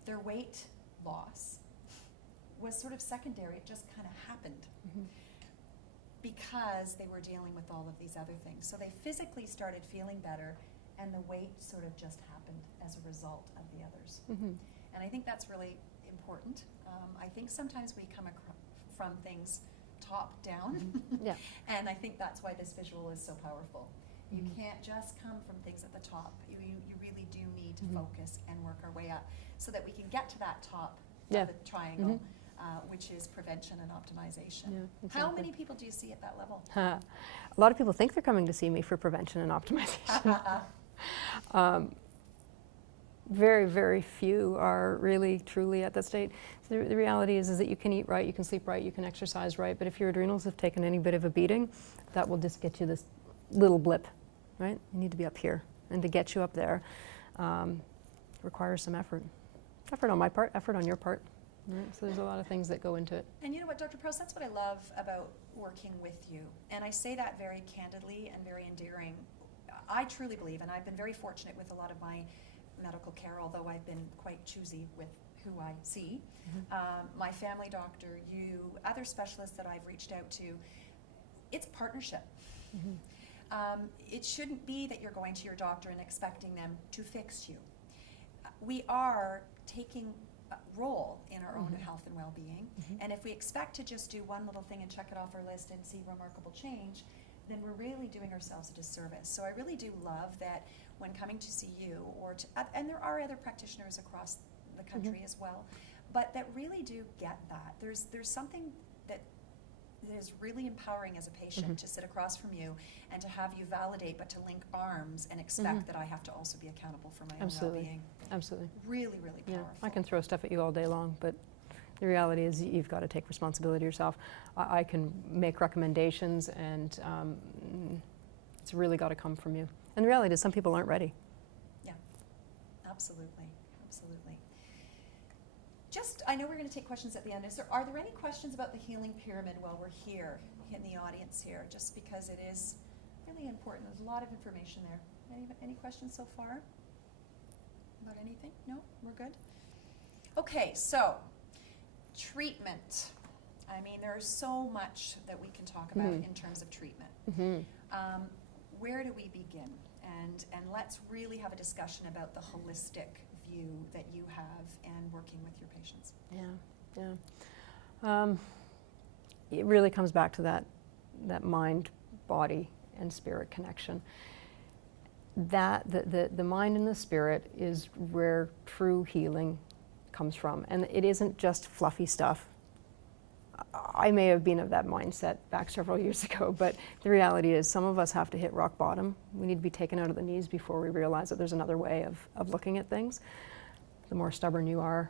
their weight loss was sort of secondary. It just kind of happened because they were dealing with all of these other things. So they physically started feeling better, and the weight sort of just happened as a result of the others. And I think that's really important. I think sometimes we come from things top down, Yeah. and I think that's why this visual is so powerful. You can't just come from things at the top. You really do need to focus and work our way up so that we can get to that top of the triangle, which is prevention and optimization. Yeah, exactly. How many people do you see at that level? A lot of people think they're coming to see me for prevention and optimization. Very, very few are really, truly at that state. So the reality is that you can eat right, you can sleep right, you can exercise right, but if your adrenals have taken any bit of a beating, that will just get you this little blip, right? You need to be up here. And to get you up there requires some effort. Effort on my part, effort on your part. Right? So there's a lot of things that go into it. And you know what, Dr. Prouse, that's what I love about working with you. And I say that very candidly and very endearing. I truly believe, and I've been very fortunate with a lot of my medical care, although I've been quite choosy with who I see. My family doctor, you, other specialists that I've reached out to, it's partnership. It shouldn't be that you're going to your doctor and expecting them to fix you. We are taking a role in our own health and well-being, and if we expect to just do one little thing and check it off our list and see remarkable change, then we're really doing ourselves a disservice. So I really do love that when coming to see you, and there are other practitioners across the country as well, but that really do get that. There's something that is really empowering as a patient to sit across from you and to have you validate, but to link arms and expect that I have to also be accountable for my own well-being. Absolutely. Really, really Yeah, powerful. I can throw stuff at you all day long, but the reality is you've got to take responsibility yourself. I can make recommendations, and it's really got to come from you. And the reality is some people aren't ready. Yeah, absolutely, absolutely. Just, I know we're going to take questions at the end. Are there any questions about the healing pyramid while we're here in the audience here? Just because it is really important. There's a lot of information there. Any questions so far about anything? No? We're good? Okay, so treatment. I mean, there's so much that we can talk about in terms of treatment. Where do we begin? And let's really have a discussion about the holistic view that you have and working with your patients. It really comes back to that mind, body, and spirit connection. That the mind and the spirit is where true healing comes from, and it isn't just fluffy stuff. I may have been of that mindset back several years ago, but the reality is some of us have to hit rock bottom. We need to be taken out of the knees before we realize that there's another way of looking at things. The more stubborn you are,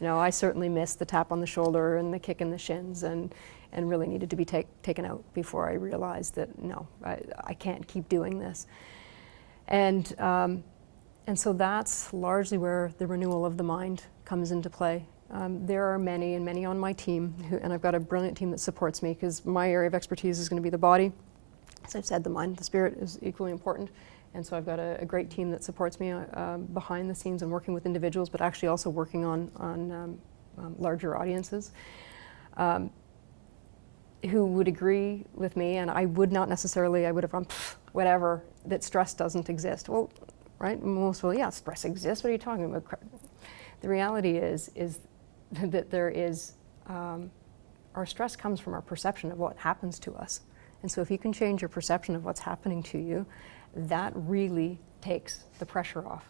I certainly missed the tap on the shoulder and the kick in the shins, and really needed to be taken out before I realized that no, I can't keep doing this. And so that's largely where the renewal of the mind comes into play. There are many on my team, and I've got a brilliant team that supports me, because my area of expertise is going to be the body. As I've said, the mind, the spirit is equally important. And so I've got a great team that supports me behind the scenes and working with individuals, but actually also working on larger audiences who would agree with me, and I would not necessarily, I would have gone, whatever, that stress doesn't exist. Well, right, most will, yeah, stress exists, what are you talking about? The reality is that there is, our stress comes from our perception of what happens to us. And so if you can change your perception of what's happening to you, that really takes the pressure off.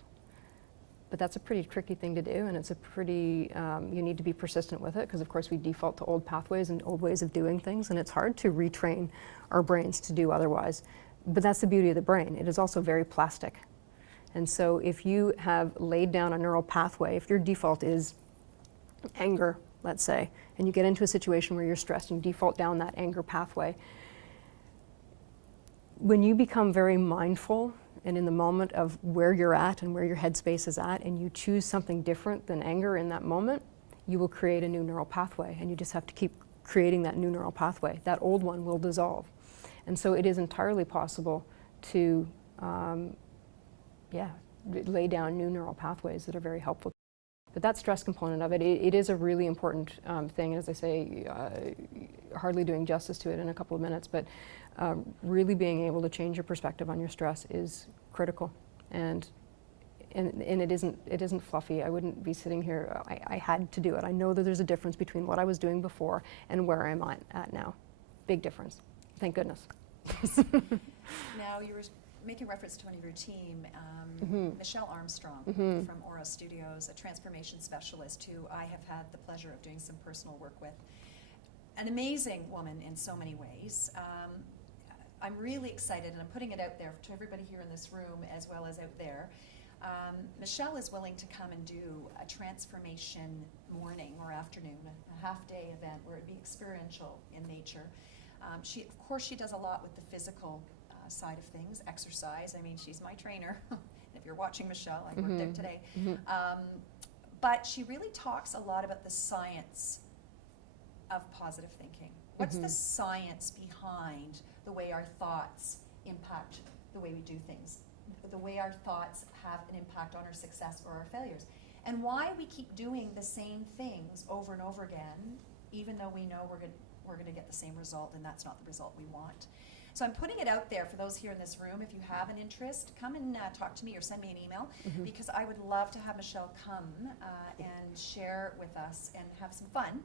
But that's a pretty tricky thing to do, and it's a pretty, you need to be persistent with it, because of course we default to old pathways and old ways of doing things, and it's hard to retrain our brains to do otherwise. But that's the beauty of the brain. It is also very plastic. And so if you have laid down a neural pathway, if your default is anger, let's say, and you get into a situation where you're stressed and you default down that anger pathway, when you become very mindful and in the moment of where you're at and where your headspace is at, and you choose something different than anger in that moment, you will create a new neural pathway, and you just have to keep creating that new neural pathway. That old one will dissolve. And so it is entirely possible to lay down new neural pathways that are very helpful. But that stress component of it, it is a really important thing. As I say, hardly doing justice to it in a couple of minutes, but really being able to change your perspective on your stress is critical. And it isn't fluffy. I wouldn't be sitting here. I had to do it. I know that there's a difference between what I was doing before and where I'm at now. Big difference. Thank goodness. Now, you were making reference to one of your team, Michelle Armstrong from Aura Studios, a transformation specialist who I have had the pleasure of doing some personal work with. An amazing woman in so many ways. I'm really excited, and I'm putting it out there to everybody here in this room as well as out there. Michelle is willing to come and do a transformation morning or afternoon, a half-day event where it'd be experiential in nature. Of course, she does a lot with the physical side of things, exercise. I mean, she's my trainer. If you're watching Michelle, I worked out today. But she really talks a lot about the science of positive thinking. What's the science behind the way our thoughts impact the way we do things? The way our thoughts have an impact on our success or our failures? And why we keep doing the same things over and over again, even though we know we're going to get the same result, and that's not the result we want. So I'm putting it out there for those here in this room. If you have an interest, come and talk to me or send me an email, because I would love to have Michelle come and share with us and have some fun.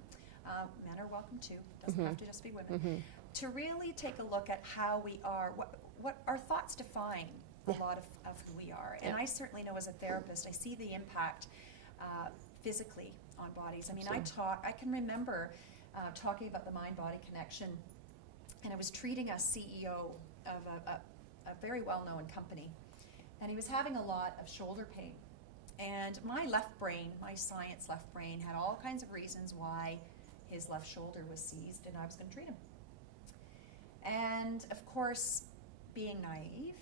Men are welcome too. Doesn't have to just be women. To really take a look at how we are, what our thoughts define a lot of who we are. And I certainly know as a therapist, I see the impact physically on bodies. I mean, I can remember talking about the mind-body connection, and I was treating a CEO of a very well-known company. and he was having a lot of shoulder pain. And my left brain, my science left brain, had all kinds of reasons why his left shoulder was seized, and I was going to treat him. And of course, being naive,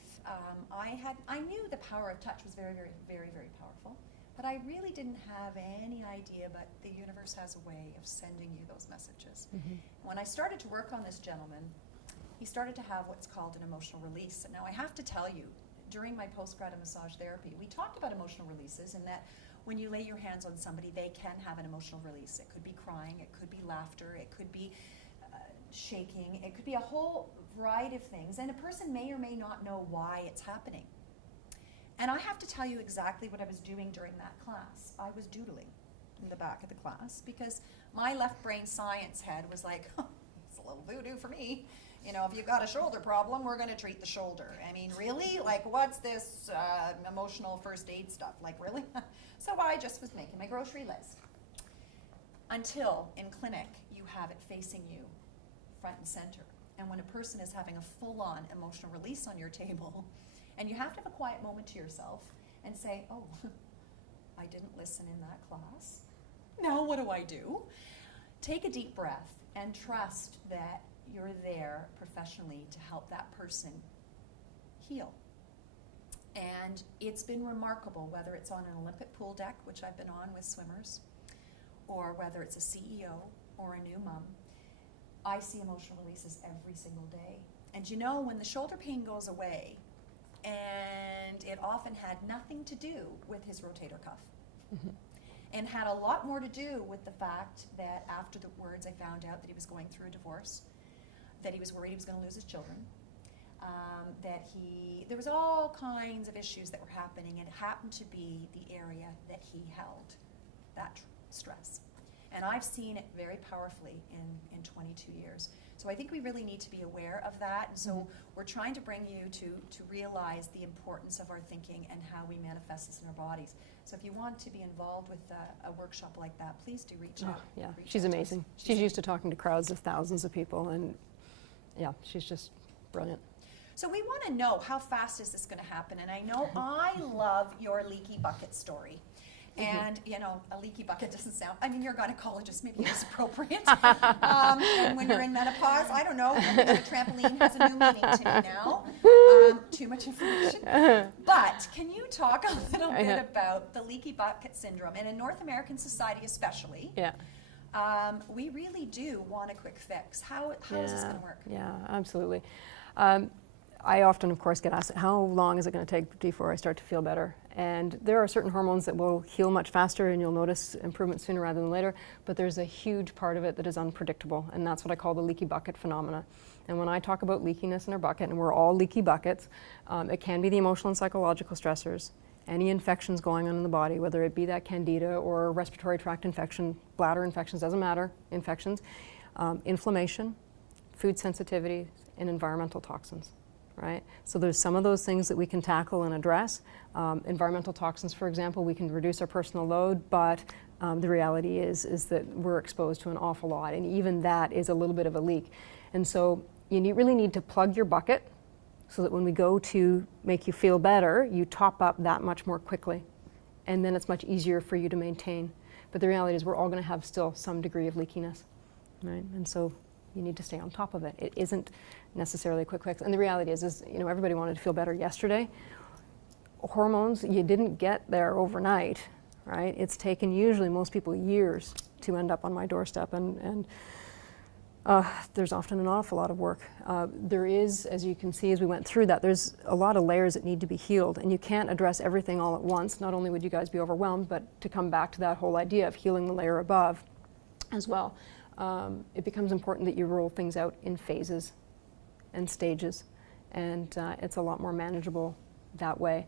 I knew the power of touch was very, very, very, very powerful, but I really didn't have any idea, but the universe has a way of sending you those messages. Mm-hmm. When I started to work on this gentleman, he started to have what's called an emotional release. And now I have to tell you, during my postgraduate massage therapy, we talked about emotional releases, and that when you lay your hands on somebody, they can have an emotional release. It could be crying, it could be laughter, it could be shaking, it could be a whole variety of things, and a person may or may not know why it's happening. And I have to tell you exactly what I was doing during that class. I was doodling in the back of the class because my left brain science head was like, oh, it's a little voodoo for me. You know, if you've got a shoulder problem, we're going to treat the shoulder. I mean, really? Like, what's this emotional first aid stuff? Like, really? So I just was making my grocery list. Until in clinic, you have it facing you front and center. And when a person is having a full-on emotional release on your table, and you have to have a quiet moment to yourself and say, oh, I didn't listen in that class. Now what do? Take a deep breath and trust that you're there professionally to help that person heal. And it's been remarkable, whether it's on an Olympic pool deck, which I've been on with swimmers, or whether it's a CEO or a new mom. I see emotional releases every single day. And you know, when the shoulder pain goes away, and it often had nothing to do with his rotator cuff, Mm-hmm. and had a lot more to do with the fact that after the words I found out that he was going through a divorce, that he was worried he was going to lose his children, there was all kinds of issues that were happening, and it happened to be the area that he held that stress. And I've seen it very powerfully in 22 years. So I think we really need to be aware of that. And so we're trying to bring you to realize the importance of our thinking and how we manifest this in our bodies. So if you want to be involved with a workshop like that, please do reach out. Yeah, Reach she's out to amazing. us. She's used to talking to crowds of thousands of people, and yeah, she's just brilliant. So we want to know, how fast is this going to happen? And I know I love your leaky bucket story. And, you know, a leaky bucket doesn't sound, I mean, you're a gynecologist, maybe it's appropriate. And when you're in menopause, I don't know, maybe a trampoline has a new meaning to me now. Too much information. But can you talk a little bit about the leaky bucket syndrome? And in North American society especially, Yeah. We really do want a quick fix. How is this going to work? Yeah, absolutely. I often, of course, get asked, how long is it going to take before I start to feel better? And there are certain hormones that will heal much faster, and you'll notice improvement sooner rather than later, but there's a huge part of it that is unpredictable, and that's what I call the leaky bucket phenomena. And when I talk about leakiness in our bucket, and we're all leaky buckets, it can be the emotional and psychological stressors, any infections going on in the body, whether it be that candida or respiratory tract infection, bladder infections, doesn't matter, infections, inflammation, food sensitivities, and environmental toxins. Right? So there's some of those things that we can tackle and address. Environmental toxins, for example, we can reduce our personal load, but the reality is that we're exposed to an awful lot, and even that is a little bit of a leak. And so you really need to plug your bucket so that when we go to make you feel better, you top up that much more quickly, and then it's much easier for you to maintain. But the reality is we're all going to have still some degree of leakiness, right? And so you need to stay on top of it. It isn't necessarily a quick fix. And the reality is, you know, everybody wanted to feel better yesterday. Hormones, you didn't get there overnight, right? It's taken usually most people years to end up on my doorstep, and there's often an awful lot of work. There is, as you can see as we went through that, there's a lot of layers that need to be healed, and you can't address everything all at once. Not only would you guys be overwhelmed, but to come back to that whole idea of healing the layer above as well. It becomes important that you roll things out in phases and stages, and it's a lot more manageable that way.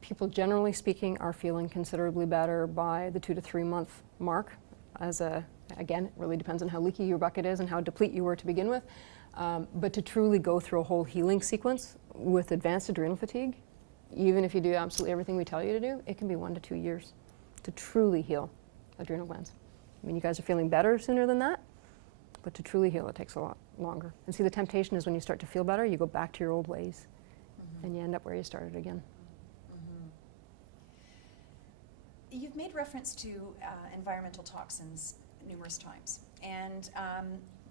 People, generally speaking, are feeling considerably better by the 2 to 3 month mark. Again, it really depends on how leaky your bucket is and how deplete you were to begin with. But to truly go through a whole healing sequence with advanced adrenal fatigue, even if you do absolutely everything we tell you to do, it can be 1 to 2 years to truly heal adrenal glands. I mean, you guys are feeling better sooner than that, but to truly heal, it takes a lot longer. And see, the temptation is when you start to feel better, you go back to your old ways. and you end up where you started again. You've made reference to environmental toxins numerous times, and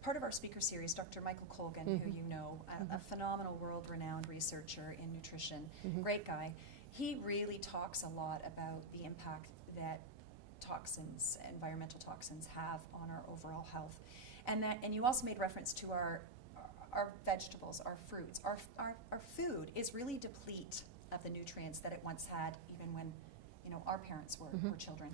part of our speaker series, Dr. Michael Colgan, who you know, a phenomenal world-renowned researcher in nutrition, great guy, he really talks a lot about the impact that toxins, environmental toxins, have on our overall health. And you also made reference to our vegetables, our fruits, our food is really deplete of the nutrients that it once had, even when our parents were children.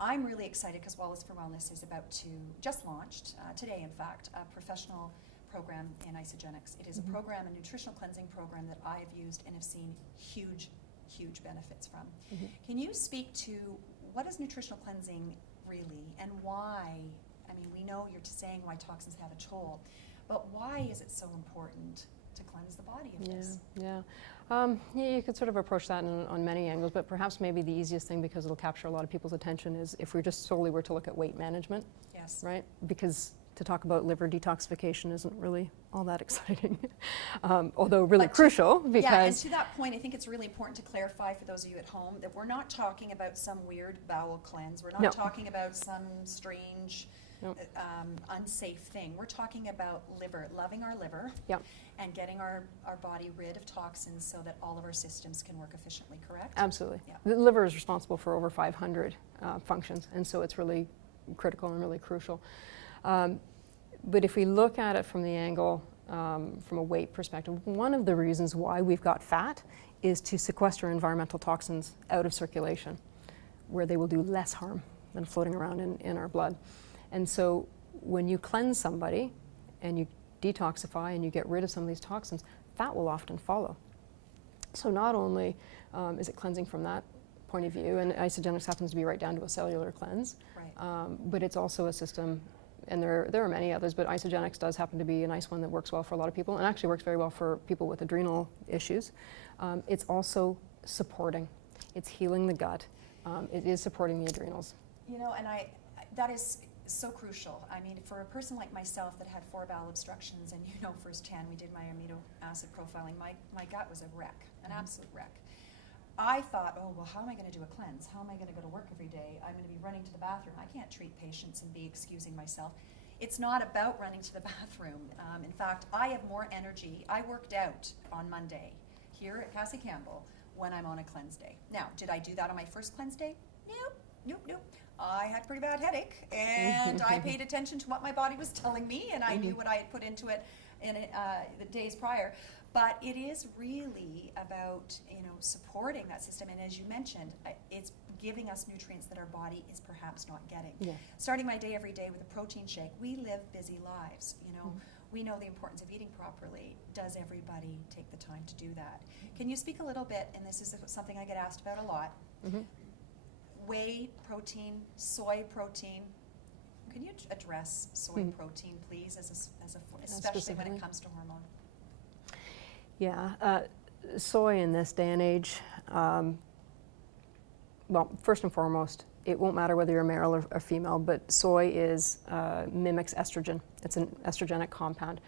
I'm really excited because Wallis for Wellness is about to, just launched, today in fact, a professional program in isogenics. It is a program, a nutritional cleansing program that I have used and have seen huge benefits from. Can you speak to what is nutritional cleansing really, and why? I mean, we know you're saying why toxins have a toll, but why is it so important to cleanse the body of this? Yeah, you could sort of approach that on many angles, but perhaps maybe the easiest thing, because it'll capture a lot of people's attention, is if we just solely were to look at weight management. Yes. Right? Because to talk about liver detoxification isn't really all that exciting, although really crucial. Because yeah, and to that point, I think it's really important to clarify for those of you at home that we're not talking about some weird bowel cleanse. We're not talking about some strange, unsafe thing. We're talking about liver, loving our liver, and getting our body rid of toxins so that all of our systems can work efficiently, correct? Absolutely. Yeah. The liver is responsible for over 500 functions, and so it's really critical and really crucial. But if we look at it from the angle, from a weight perspective, one of the reasons why we've got fat is to sequester environmental toxins out of circulation, where they will do less harm than floating around in our blood. And so when you cleanse somebody and you detoxify and you get rid of some of these toxins, fat will often follow. So not only is it cleansing from that point of view, and isogenics happens to be right down to a cellular cleanse, but it's also a system, and there are many others, but isogenics does happen to be a nice one that works well for a lot of people, and actually works very well for people with adrenal issues. It's also supporting. It's healing the gut. It is supporting the adrenals. And that is so crucial. I mean, for a person like myself that had 4 bowel obstructions, and firsthand, we did my amino acid profiling, my gut was a wreck, an absolute wreck. I thought, oh, well, how am I going to do a cleanse? How am I going to go to work every day? I'm going to be running to the bathroom. I can't treat patients and be excusing myself. It's not about running to the bathroom. In fact, I have more energy. I worked out on Monday here at Cassie Campbell when I'm on a cleanse day. Now, did I do that on my first cleanse day? Nope. I had a pretty bad headache, and I paid attention to what my body was telling me, and I knew what I had put into it in the days prior. But it is really about supporting that system, and as you mentioned, it's giving us nutrients that our body is perhaps not getting. Starting my day every day with a protein shake. We live busy lives. We know the importance of eating properly. Does everybody take the time to do that? Can you speak a little bit, and this is something I get asked about a lot, whey protein, soy protein. Can you address soy protein, please, especially when it comes to hormone? Yeah, soy in this day and age, well, first and foremost, it won't matter whether you're male or female, but soy mimics estrogen. It's an estrogenic compound.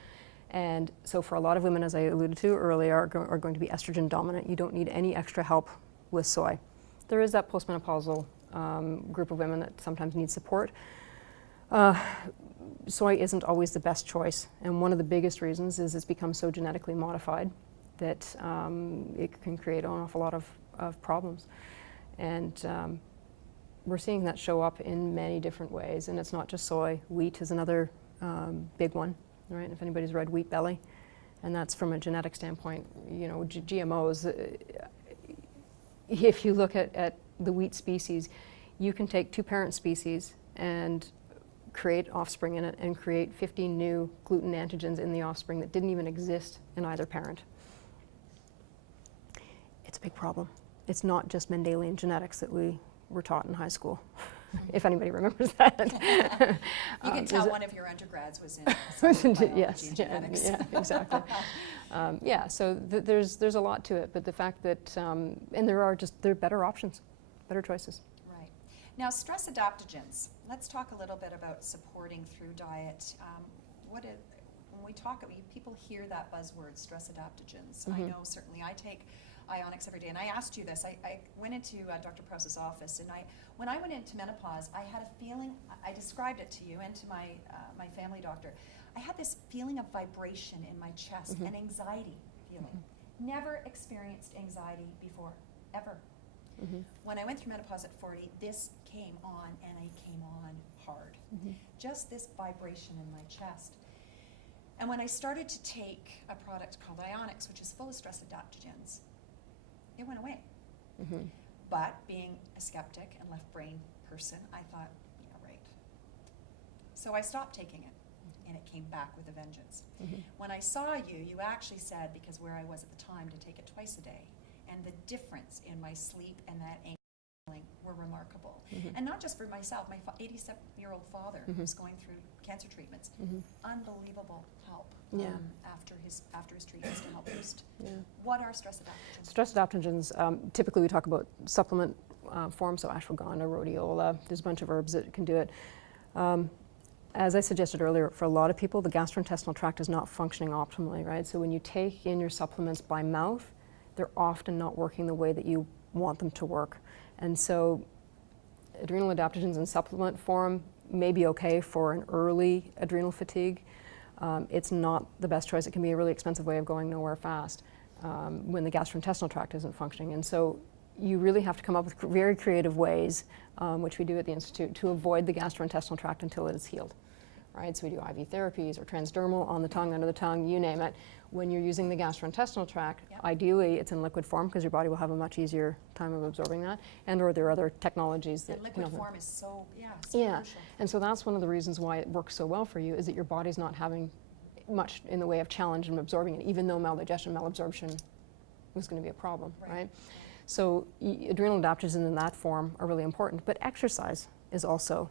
And so for a lot of women, as I alluded to earlier, are going to be estrogen dominant. You don't need any extra help with soy. There is that postmenopausal group of women that sometimes need support. Soy isn't always the best choice, and one of the biggest reasons is it's become so genetically modified that it can create an awful lot of problems. And we're seeing that show up in many different ways, and it's not just soy. Wheat is another big one, right? If anybody's read Wheat Belly, and that's from a genetic standpoint, GMOs, if you look at the wheat species, you can take 2 parent species and create offspring in it and create 50 new gluten antigens in the offspring that didn't even exist in either parent. It's a big problem. It's not just Mendelian genetics that we were taught in high school, if anybody remembers that. You can tell one of your undergrads was in biology and genetics. Yeah, exactly. So there's a lot to it, but the fact that, and there are better options, better choices. Right. Now, stress adaptogens. Let's talk a little bit about supporting through diet. When we talk, people hear that buzzword, stress adaptogens. I know certainly I take Ionics every day, and I asked you this. I went into Dr. Prouse's office, and when I went into menopause, I had a feeling. I described it to you and to my my family doctor. I had this feeling of vibration in my chest, an anxiety feeling. Never experienced anxiety before, ever. When I went through menopause at 40, this came on, and it came on hard. Just this vibration in my chest. And when I started to take a product called Ionics, which is full of stress adaptogens, it went away. But being a skeptic and left brain person, I thought, yeah, right. So I stopped taking it, and it came back with a vengeance. When I saw you, you actually said, because where I was at the time, to take it twice a day. And the difference in my sleep and that feeling were remarkable. And not just for myself, my 87-year-old father who's going through cancer treatments, unbelievable help after his treatments to help boost. What are stress adaptogens? Stress adaptogens, typically we talk about supplement form, so ashwagandha, rhodiola, there's a bunch of herbs that can do it. As I suggested earlier, for a lot of people, the gastrointestinal tract is not functioning optimally, right? So when you take in your supplements by mouth, they're often not working the way that you want them to work. And so adrenal adaptogens in supplement form may be okay for an early adrenal fatigue. It's not the best choice. It can be a really expensive way of going nowhere fast when the gastrointestinal tract isn't functioning. And so you really have to come up with very creative ways, which we do at the Institute, to avoid the gastrointestinal tract until it is healed. Right? So we do IV therapies or transdermal on the tongue, under the tongue, you name it. When you're using the gastrointestinal tract, ideally it's in liquid form because your body will have a much easier time of absorbing that, and or there are other technologies that... And liquid form is so yeah. crucial. And so that's one of the reasons why it works so well for you, is that your body's not having much in the way of challenge in absorbing it, even though maldigestion, malabsorption was going to be a problem, right? So adrenal adaptogens in that form are really important, but exercise is also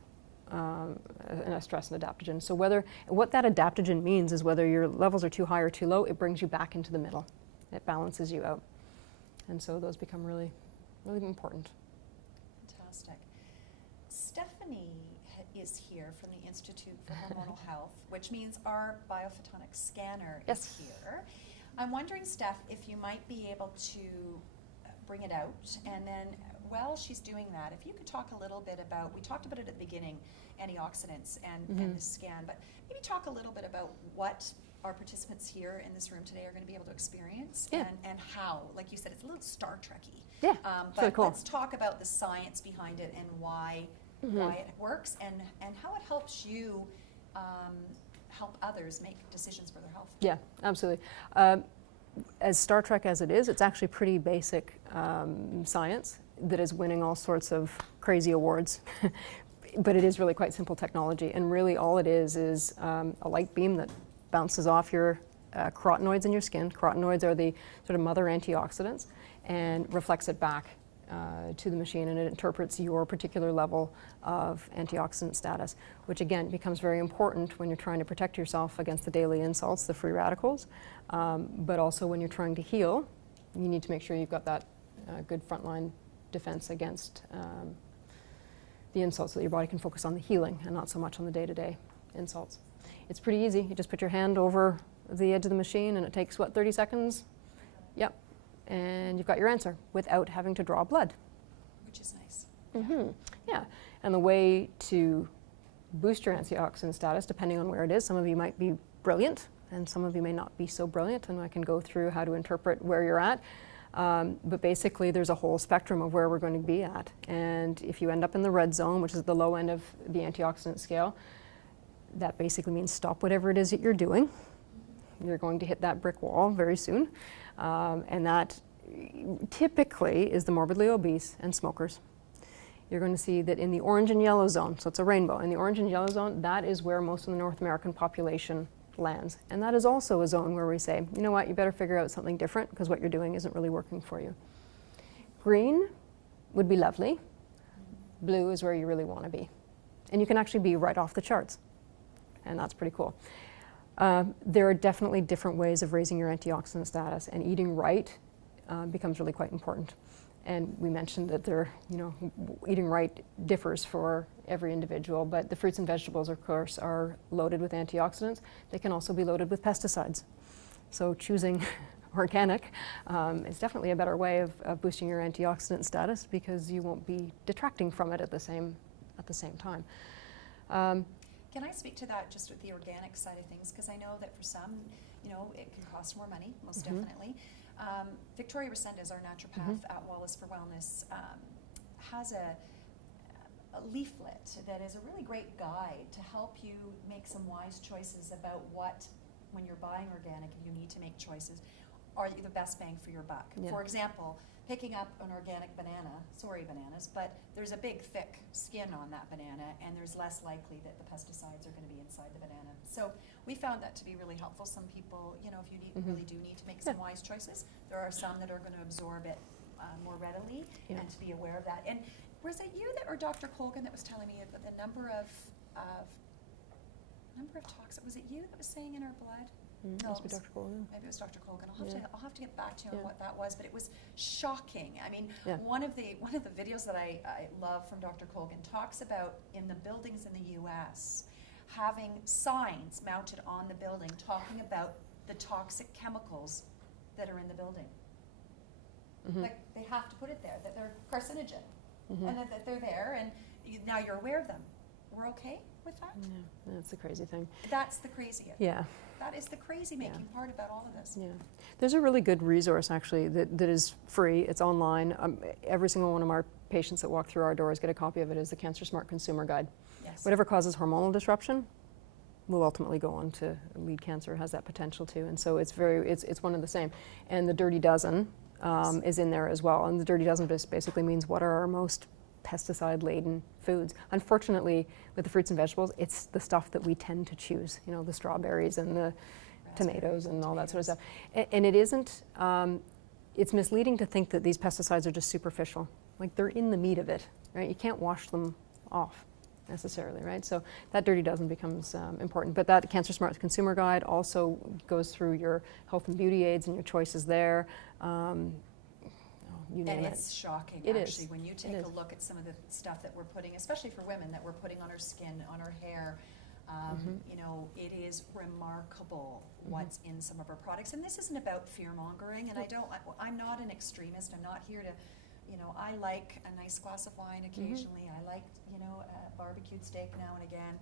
a stress and adaptogen. So what that adaptogen means is whether your levels are too high or too low, it brings you back into the middle. It balances you out. And so those become really, really important. Fantastic. Stephanie is here from the Institute for Hormonal Health, which means our Biophytonic Scanner is here. I'm wondering, Steph, if you might be able to bring it out, and then while she's doing that, if you could talk a little bit about, we talked about it at the beginning, antioxidants and the scan, but maybe talk a little bit about what our participants here in this room today are going to be able to experience and how. Like you said, it's a little Star Trek-y. Yeah, but really cool. Let's talk about the science behind it and why it works and how it helps you help others make decisions for their health. Yeah, absolutely. As Star Trek as it is, it's actually pretty basic science that is winning all sorts of crazy awards. But it is really quite simple technology, and really all it is a light beam that bounces off your carotenoids in your skin. Carotenoids are the sort of mother antioxidants, and reflects it back to the machine, and it interprets your particular level of antioxidant status, which again becomes very important when you're trying to protect yourself against the daily insults, the free radicals, but also when you're trying to heal, you need to make sure you've got that good frontline defense against the insults so that your body can focus on the healing and not so much on the day-to-day insults. It's pretty easy. You just put your hand over the edge of the machine and it takes, what, 30 seconds? Yep. And you've got your answer without having to draw blood. Which is nice. Yeah. And the way to boost your antioxidant status, depending on where it is, some of you might be brilliant and some of you may not be so brilliant, and I can go through how to interpret where you're at. But basically there's a whole spectrum of where we're going to be at. And if you end up in the red zone, which is the low end of the antioxidant scale, that basically means stop whatever it is that you're doing. You're going to hit that brick wall very soon. And that typically is the morbidly obese and smokers. You're going to see that in the orange and yellow zone, so it's a rainbow, in the orange and yellow zone, that is where most of the North American population lands. And that is also a zone where we say, you know what, you better figure out something different because what you're doing isn't really working for you. Green would be lovely. Blue is where you really want to be. And you can actually be right off the charts. And that's pretty cool. There are definitely different ways of raising your antioxidant status, and eating right becomes really quite important. And we mentioned that eating right differs for every individual, but the fruits and vegetables, of course, are loaded with antioxidants. They can also be loaded with pesticides. So choosing organic is definitely a better way of boosting your antioxidant status, because you won't be detracting from it at the same time. Can I speak to that just with the organic side of things? Because I know that for some, it can cost more money, most definitely. Victoria Resendez, our naturopath at Wallis for Wellness, has a leaflet that is a really great guide to help you make some wise choices about when you're buying organic and you need to make choices, are the best bang for your buck. Yeah. For example, picking up an organic banana, sorry bananas, but there's a big thick skin on that banana, and there's less likely that the pesticides are going to be inside the banana. So we found that to be really helpful. Some people, if you really do need to make some wise choices, there are some that are going to absorb it more readily, and to be aware of that. And was it you or Dr. Colgan that was telling me about the number of toxins? Was it you that was saying in our blood? No, Must be Dr. Colgan. Maybe it was Dr. Colgan. I'll have to get back to you on what that was, but it was shocking. I mean, Yeah. one of the videos that I love from Dr. Colgan talks about in the buildings in the U.S. having signs mounted on the building talking about the toxic chemicals that are in the building. Like, they have to put it there, that they're carcinogen, and that they're there, and now you're aware of them. We're okay with that? Yeah, that's the crazy thing. That's the crazy. Yeah. That is the crazy making part about all of this. Yeah. There's a really good resource, actually, that is free. It's online. Every single one of our patients that walk through our doors get a copy of it. Is the Cancer Smart Consumer Guide. Yes. Whatever causes hormonal disruption will ultimately go on to lead cancer, has that potential too. And so it's one of the same. And the Dirty Dozen is in there as well. And the Dirty Dozen just basically means what are our most pesticide-laden foods. Unfortunately, with the fruits and vegetables, it's the stuff that we tend to choose, the strawberries and the tomatoes and all that sort of stuff. And it isn't, it's misleading to think that these pesticides are just superficial. Like, they're in the meat of it, right? You can't wash them off necessarily, right? So that Dirty Dozen becomes important. But that Cancer Smart Consumer Guide also goes through your health and beauty aids and your choices there. You name and it. it's shocking, It actually, is. when you take a look at some of the stuff that we're putting, especially for women, that we're putting on our skin, on our hair. It is remarkable what's in some of our products. And this isn't about fear-mongering, and I'm not an extremist. I'm not here to, I like a nice glass of wine occasionally. I like, a barbecued steak now and again.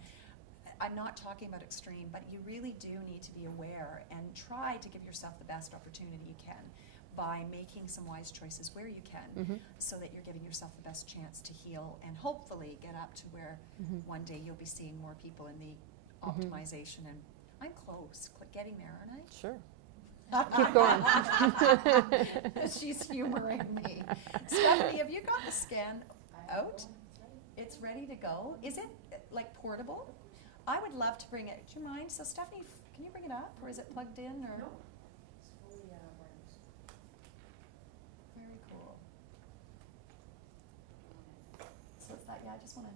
I'm not talking about extreme, but you really do need to be aware and try to give yourself the best opportunity you can by making some wise choices where you can, so that you're giving yourself the best chance to heal and hopefully get up to where one day you'll be seeing more people in the optimization. And I'm close, getting there, aren't I? Sure. Keep going. She's humoring me. Stephanie, have you got the scan out? It's ready to go. Is it like portable? I would love to bring it. Do you mind? So Stephanie, can you bring it up, or is it plugged in? Or no, it's fully wireless. Very cool. So it's that. Yeah, I just want to.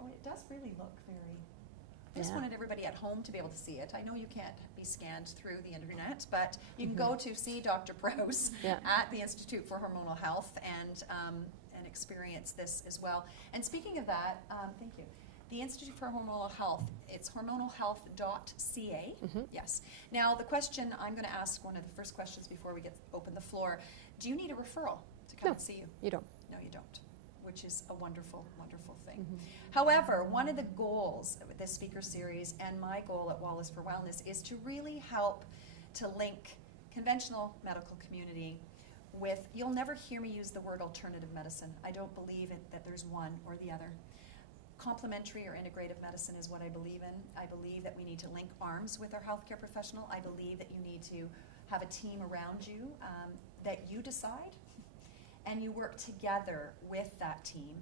Oh, it does really look very. I just wanted everybody at home to be able to see it. I know you can't be scanned through the internet, but you can go to see Dr. Prouse at the Institute for Hormonal Health and experience this as well. And speaking of that, thank you. The Institute for Hormonal Health, it's hormonalhealth.ca. Yes. Now, the question I'm going to ask, one of the first questions before we open the floor, do you need a referral to come and see you? You don't. No, you don't, which is a wonderful, wonderful thing. However, one of the goals with this speaker series and my goal at Wallis for Wellness is to really help to link conventional medical community with, you'll never hear me use the word alternative medicine. I don't believe that there's one or the other. Complementary or integrative medicine is what I believe in. I believe that we need to link arms with our healthcare professional. I believe that you need to have a team around you that you decide, and you work together with that team.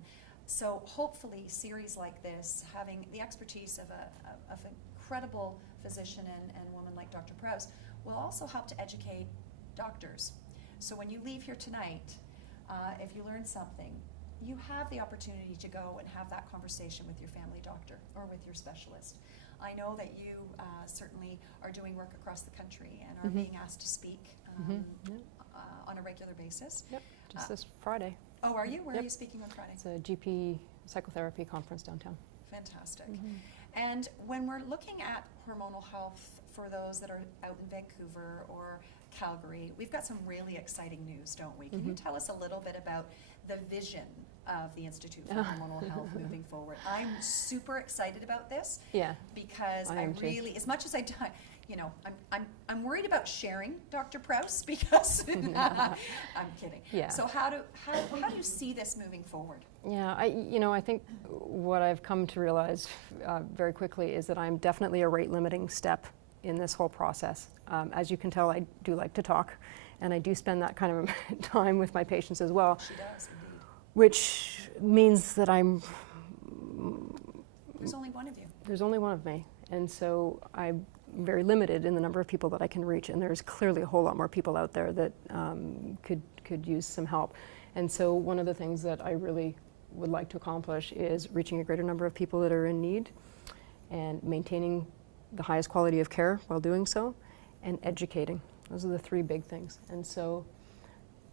So hopefully series like this, having the expertise of an incredible physician and woman like Dr. Prouse, will also help to educate doctors. So when you leave here tonight, if you learn something, you have the opportunity to go and have that conversation with your family doctor or with your specialist. I know that you certainly are doing work across the country and are being asked to speak on a regular basis. Yep, just this Friday. Oh, are you? Where Yep. are you speaking on Friday? It's a GP psychotherapy conference downtown. Fantastic. And when we're looking at hormonal health for those that are out in Vancouver or Calgary, we've got some really exciting news, don't we? Can you tell us a little bit about the vision of the Institute for Hormonal Health moving forward? I'm super excited about this Yeah. because I I am too. really, as much as I'm worried about sharing Dr. Prouse because I'm kidding. Yeah. So how do you see this moving forward? Yeah, I think what I've come to realize very quickly is that I'm definitely a rate limiting step in this whole process. As you can tell, I do like to talk, and I do spend that kind of time with my patients as well, She does, indeed. which means that There's only one of you. there's only one of me, and so I'm very limited in the number of people that I can reach, and there's clearly a whole lot more people out there that could use some help. And so one of the things that I really would like to accomplish is reaching a greater number of people that are in need and maintaining the highest quality of care while doing so, and educating. Those are the three big things. And so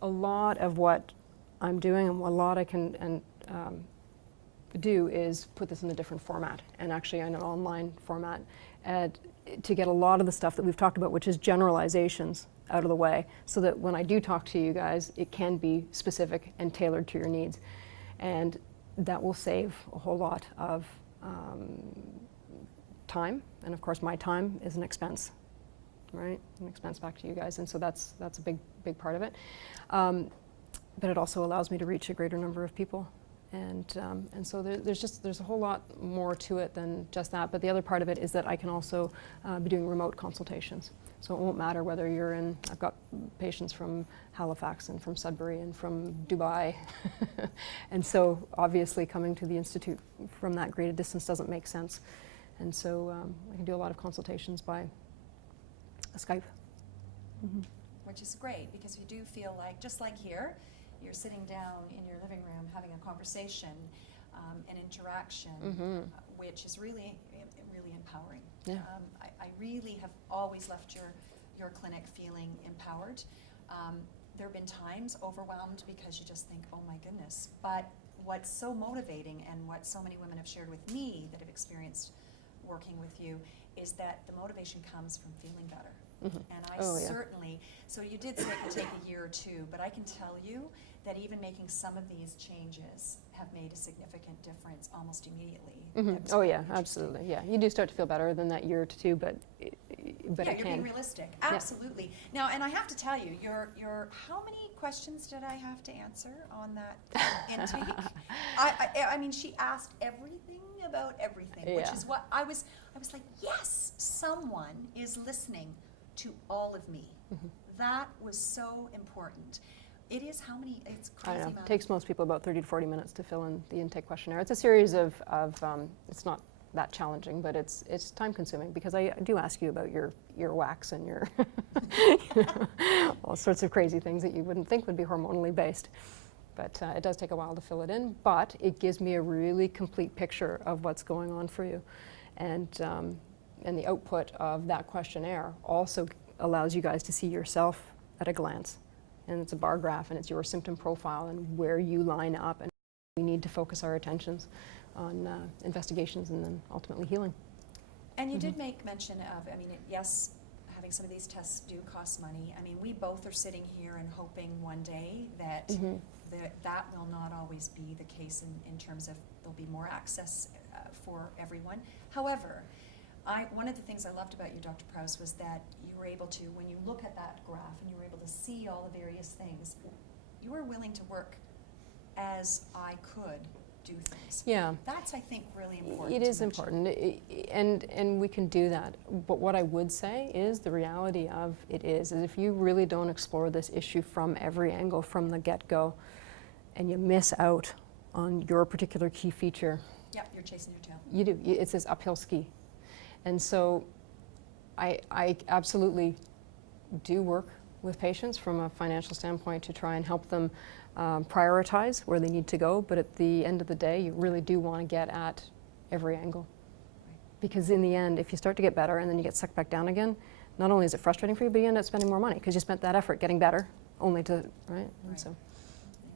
a lot of what I'm doing and a lot I can do is put this in a different format, and actually in an online format, to get a lot of the stuff that we've talked about, which is generalizations, out of the way, so that when I do talk to you guys, it can be specific and tailored to your needs. And that will save a whole lot of time, and of course my time is an expense, right? An expense back to you guys, and so that's a big part of it. But it also allows me to reach a greater number of people, and so there's a whole lot more to it than just that. But the other part of it is that I can also be doing remote consultations, so it won't matter whether you're in. I've got patients from Halifax and from Sudbury and from Dubai, and so obviously coming to the Institute from that great a distance doesn't make sense. And so I can do a lot of consultations by Skype. Which is great, because you do feel like, just like here, you're sitting down in your living room having a conversation, an interaction, which is really empowering. Yeah. I really have always left your clinic feeling empowered. There have been times overwhelmed because you just think, oh my goodness. But what's so motivating, and what so many women have shared with me that have experienced working with you, is that the motivation comes from feeling better. And I certainly, so you did say it could take a year or two, but I can tell you that even making some of these changes have made a significant difference almost immediately. Oh yeah, absolutely. Yeah, you do start to feel better than that year or two, but Yeah, it you're can. being realistic. Absolutely. Now, and I have to tell you, your how many questions did I have to answer on that intake? I mean, she asked everything about everything, which is what I was like, yes, someone is listening to all of me. That was so important. It is how many, it's I crazy don't know. amount. It takes most people about 30 to 40 minutes to fill in the intake questionnaire. It's a series of it's not that challenging, but it's time consuming, because I do ask you about your earwax and your all sorts of crazy things that you wouldn't think would be hormonally based. But it does take a while to fill it in, but it gives me a really complete picture of what's going on for you. And the output of that questionnaire also allows you guys to see yourself at a glance. And it's a bar graph, and it's your symptom profile and where you line up, and we need to focus our attentions on investigations and then ultimately healing. And you did make mention of, I mean, yes, having some of these tests do cost money. I mean, we both are sitting here and hoping one day that that will not always be the case in terms of there'll be more access for everyone. However, one of the things I loved about you, Dr. Prouse, was that you were able to, when you look at that graph and you were able to see all the various things, you were willing to work as I could do things. Yeah. That's, I think, really important. It to is mention. important, and we can do that. But what I would say is the reality of it is if you really don't explore this issue from every angle from the get-go, and you miss out on your particular key feature. Yep, you're chasing your tail. You do. It's this uphill ski. And so I absolutely do work with patients from a financial standpoint to try and help them prioritize where they need to go. But at the end of the day, you really do want to get at every angle. Because in the end, if you start to get better and then you get sucked back down again, not only is it frustrating for you, but you end up spending more money because you spent that effort getting better, only to, right? And Right. so, Thank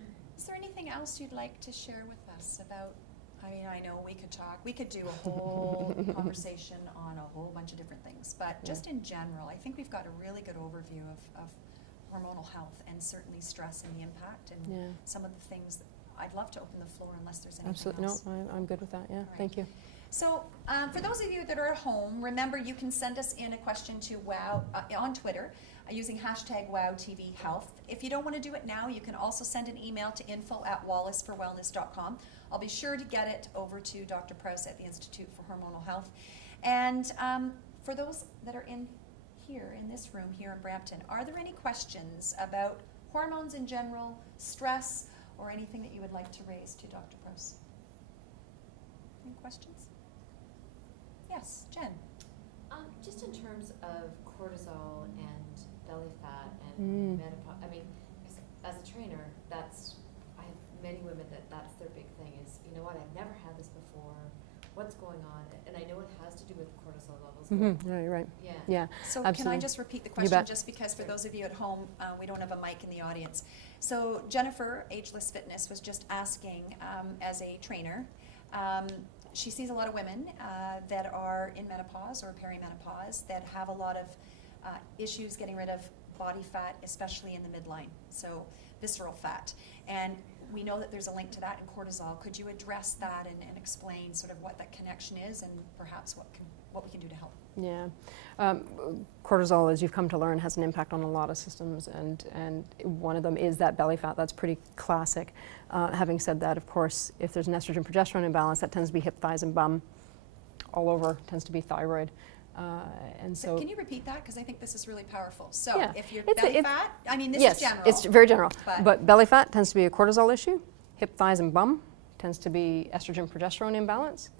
you. Is there anything else you'd like to share with us about, I mean, I know we could do a whole conversation on a whole bunch of different things, but Yeah. just in general, I think we've got a really good overview of hormonal health and certainly stress and the impact and yeah, some of the things. I'd love to open the floor unless there's anything absolutely. else. No, I'm good with that. Yeah, Right. thank you. So, for those of you that are at home, remember you can send us in a question to WOW on Twitter using hashtag WowTVHealth. If you don't want to do it now, you can also send an email to info@wallisforwellness.com. I'll be sure to get it over to Dr. Prouse at the Institute for Hormonal Health. And for those that are in this room here in Brampton, are there any questions about hormones in general, stress, or anything that you would like to raise to Dr. Prouse? Any questions? Yes, Jen. Just in terms of cortisol and belly fat and Mm. menopause, I mean, as a trainer, I have many women that's their big thing is, you know what, I've never had this before, what's going on? And I know it has to do with cortisol levels. but- No, you're right. Yeah. Yeah, So can I absolutely. just repeat the You question, bet. just because for those of you at home, we don't have a mic in the audience. So Jennifer, Ageless Fitness, was just asking, as a trainer, she sees a lot of women that are in menopause or perimenopause that have a lot of issues getting rid of body fat, especially in the midline, so visceral fat. And we know that there's a link to that in cortisol. Could you address that and explain sort of what that connection is and perhaps what we can do to help? Yeah. Cortisol, as you've come to learn, has an impact on a lot of systems, and one of them is that belly fat. That's pretty classic. Having said that, of course, if there's an estrogen-progesterone imbalance, that tends to be hip, thighs, and bum. All over tends to be thyroid. And so, Can you repeat that? Because I think this is really powerful. So Yeah. if you're It's a- belly it's- fat, I mean, this yes, is general. it's very general. But- But belly fat tends to be a cortisol issue. Hip, thighs, and bum tends to be estrogen-progesterone imbalance.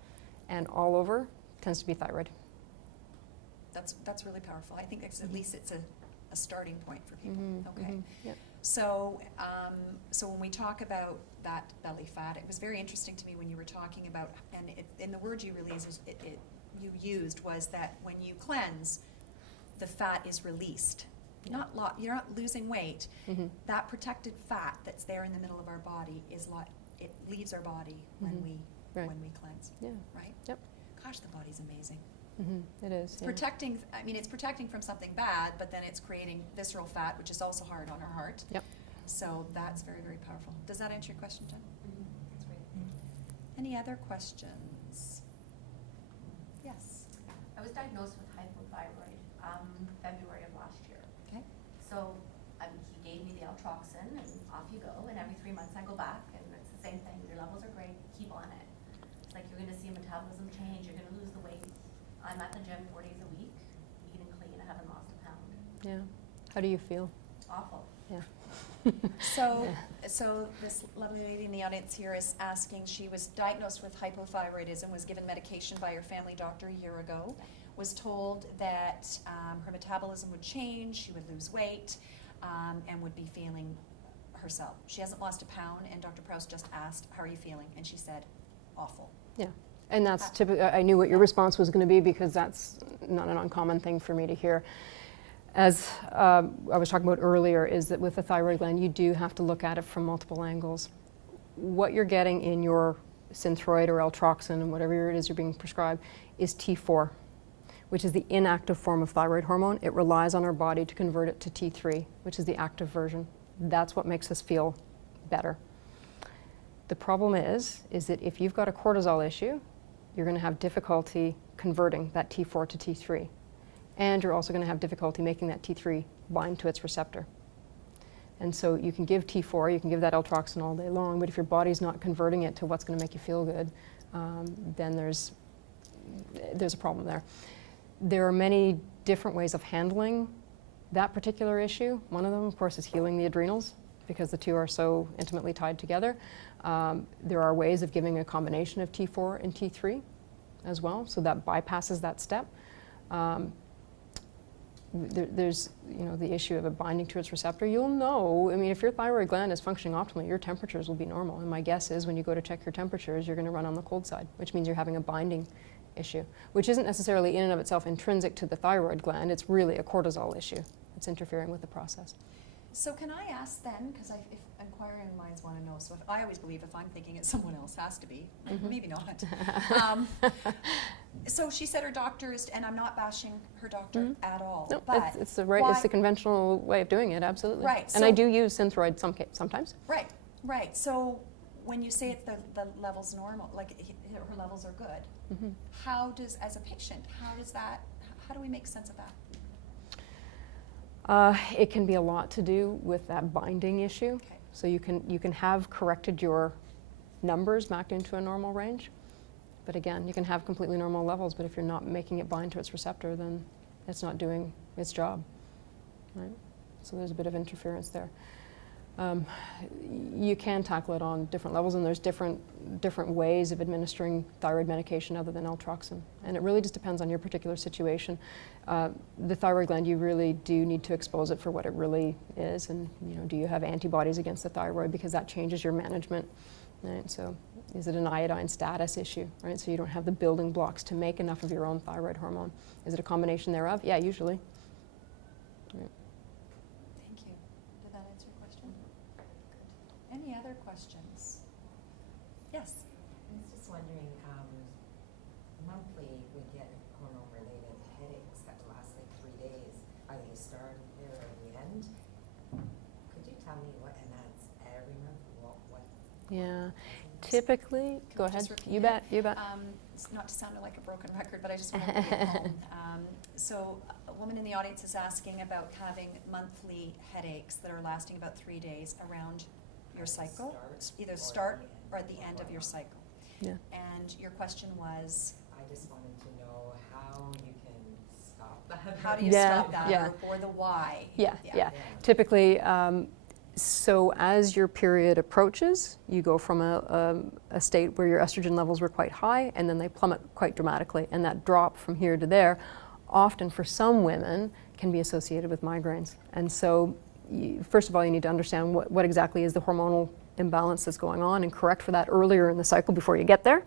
And all over tends to be thyroid. That's really powerful. I think at least it's a starting point for people. Okay. Yeah. So, so when we talk about that belly fat, it was very interesting to me when you were talking about, and the word you used was that when you cleanse, the fat is released. Yeah. You're not losing weight. Mhm. That protected fat that's there in the middle of our body it leaves our body when Mhm. we Right. when we cleanse. Yeah. Right? Yep. Gosh, the body's amazing. It is. It's protecting. I mean, it's protecting from something bad, but then it's creating visceral fat, which is also hard on our heart. Yep. So that's very, very powerful. Does that answer your question, Jen? That's great. Any other questions? Yes. I was diagnosed with hypothyroid February of last year. Okay. So he gave me the Altroxin and off you go. And every 3 months I go back and it's the same thing. Your levels are great. Keep on it. It's like you're going to see a metabolism change. You're going to lose the weight. I'm at the gym 4 days a week, eating clean. I haven't lost a pound. Yeah. How do you feel? Awful. Yeah. So, so this lovely lady in the audience here is asking. She was diagnosed with hypothyroidism, was given medication by her family doctor a year ago, was told that her metabolism would change, she would lose weight, and would be feeling herself. She hasn't lost a pound, and Dr. Prouse just asked, "How are you feeling?" And she said, "Awful." Yeah. And that's typical. I knew what your response was going to be because that's not an uncommon thing for me to hear. As I was talking about earlier, is that with the thyroid gland, you do have to look at it from multiple angles. What you're getting in your Synthroid or Altroxin and whatever it is you're being prescribed is T4, which is the inactive form of thyroid hormone. It relies on our body to convert it to T3, which is the active version. That's what makes us feel better. The problem is that if you've got a cortisol issue, you're going to have difficulty converting that T4 to T3. And you're also going to have difficulty making that T3 bind to its receptor. And so you can give T4, you can give that Altroxin all day long, but if your body's not converting it to what's going to make you feel good, then there's a problem there. There are many different ways of handling that particular issue. One of them, of course, is healing the adrenals, because the two are so intimately tied together. There are ways of giving a combination of T4 and T3 as well, so that bypasses that step. There's the issue of it binding to its receptor. You'll know, I mean, if your thyroid gland is functioning optimally, your temperatures will be normal. And my guess is when you go to check your temperatures, you're going to run on the cold side, which means you're having a binding issue, which isn't necessarily in and of itself intrinsic to the thyroid gland. It's really a cortisol issue it's interfering with the process. So can I ask then, because if inquiring minds want to know, so if I always believe if I'm thinking it, someone else has to be, maybe not. So she said her doctor is, and I'm not bashing her doctor at all, No, but it's the conventional way of doing it, absolutely. Right, And I so- do use Synthroid sometimes. Right. So when you say it's the levels normal, like her levels are good, how does, as a patient, how do we make sense of that? It can be a lot to do with that binding issue. Okay. So you can have corrected your numbers back into a normal range, but again, you can have completely normal levels, but if you're not making it bind to its receptor, then it's not doing its job, right? So there's a bit of interference there. You can tackle it on different levels, and there's different ways of administering thyroid medication other than L-Troxin, and it really just depends on your particular situation. The thyroid gland, you really do need to expose it for what it really is, and do you have antibodies against the thyroid, because that changes your management, right? So is it an iodine status issue, right? So you don't have the building blocks to make enough of your own thyroid hormone. Is it a combination thereof? Yeah, usually. Right. Thank you. Did that answer your question? Any other questions? Yes. I was just wondering, monthly we get hormone-related headaches that last like 3 days. Are they start there or the end? Could you tell me what, and that's every month, what? Yeah. Typically, Can go I ahead. just repeat You it? bet. You bet. It's not to sound like a broken record, but I just want to bring it home. So a woman in the audience is asking about having monthly headaches that are lasting about 3 days around your cycle, either start or at the end of your cycle. Yeah. And your question was, I just wanted to know how you can stop that. how do you Yeah, stop that, yeah. or the why? Yeah. Typically, so as your period approaches, you go from a state where your estrogen levels were quite high, and then they plummet quite dramatically. And that drop from here to there, often for some women, can be associated with migraines. And so, first of all, you need to understand what exactly is the hormonal imbalance that's going on, and correct for that earlier in the cycle before you get there.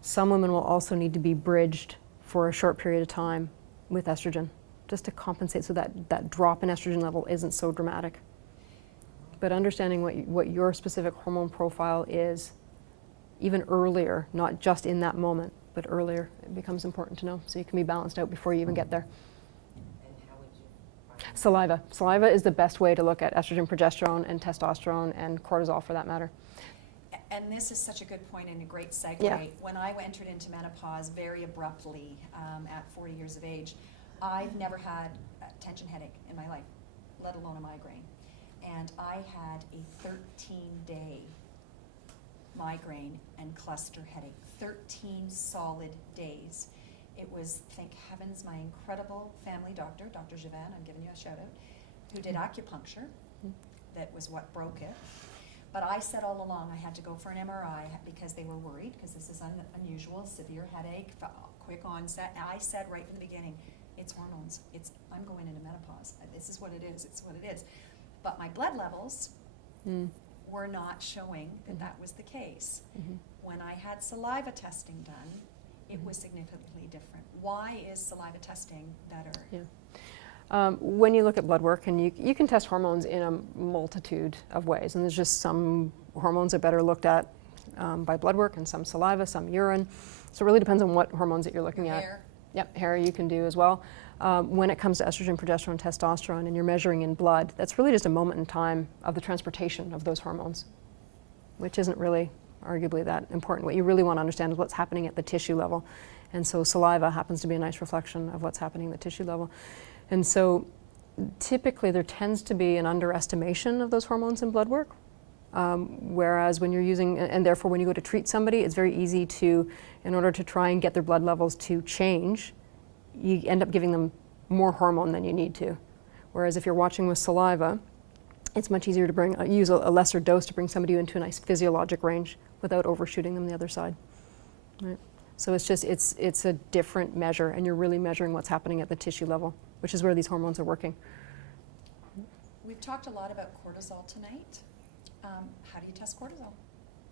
Some women will also need to be bridged for a short period of time with estrogen, just to compensate so that drop in estrogen level isn't so dramatic. But understanding what your specific hormone profile is, even earlier, not just in that moment, but earlier, it becomes important to know, so you can be balanced out before you even get there. And how would you find Saliva. Saliva is the best way to look at estrogen, progesterone, and testosterone, and cortisol for that matter. And this is such a good point and a great segue. Yeah. When I entered into menopause very abruptly at 40 years of age, I've never had a tension headache in my life, let alone a migraine. And I had a 13-day migraine and cluster headache, 13 solid days. It was, thank heavens, my incredible family doctor, Dr. Javan, I'm giving you a shout out, who did acupuncture. That was what broke it. But I said all along I had to go for an MRI because they were worried, because this is unusual, severe headache, quick onset. And I said right from the beginning, it's hormones. I'm going into menopause. This is what it is. It's what it is. But my blood levels were not showing that that was the case. When I had saliva testing done, it was significantly different. Why is saliva testing better? Yeah. When you look at blood work, and you can test hormones in a multitude of ways, and there's just some hormones are better looked at by blood work, and some saliva, some urine. So it really depends on what hormones that you're looking at. Hair. Yep, hair you can do as well. When it comes to estrogen, progesterone, testosterone, and you're measuring in blood, that's really just a moment in time of the transportation of those hormones, which isn't really arguably that important. What you really want to understand is what's happening at the tissue level. And so saliva happens to be a nice reflection of what's happening at the tissue level. And so typically there tends to be an underestimation of those hormones in blood work. Whereas when you're using, and therefore when you go to treat somebody, it's very easy to, in order to try and get their blood levels to change, you end up giving them more hormone than you need to. Whereas if you're watching with saliva, it's much easier to use a lesser dose to bring somebody into a nice physiologic range without overshooting them the other side. Right? So it's just, it's a different measure, and you're really measuring what's happening at the tissue level, which is where these hormones are working. We've talked a lot about cortisol tonight. How do you test cortisol?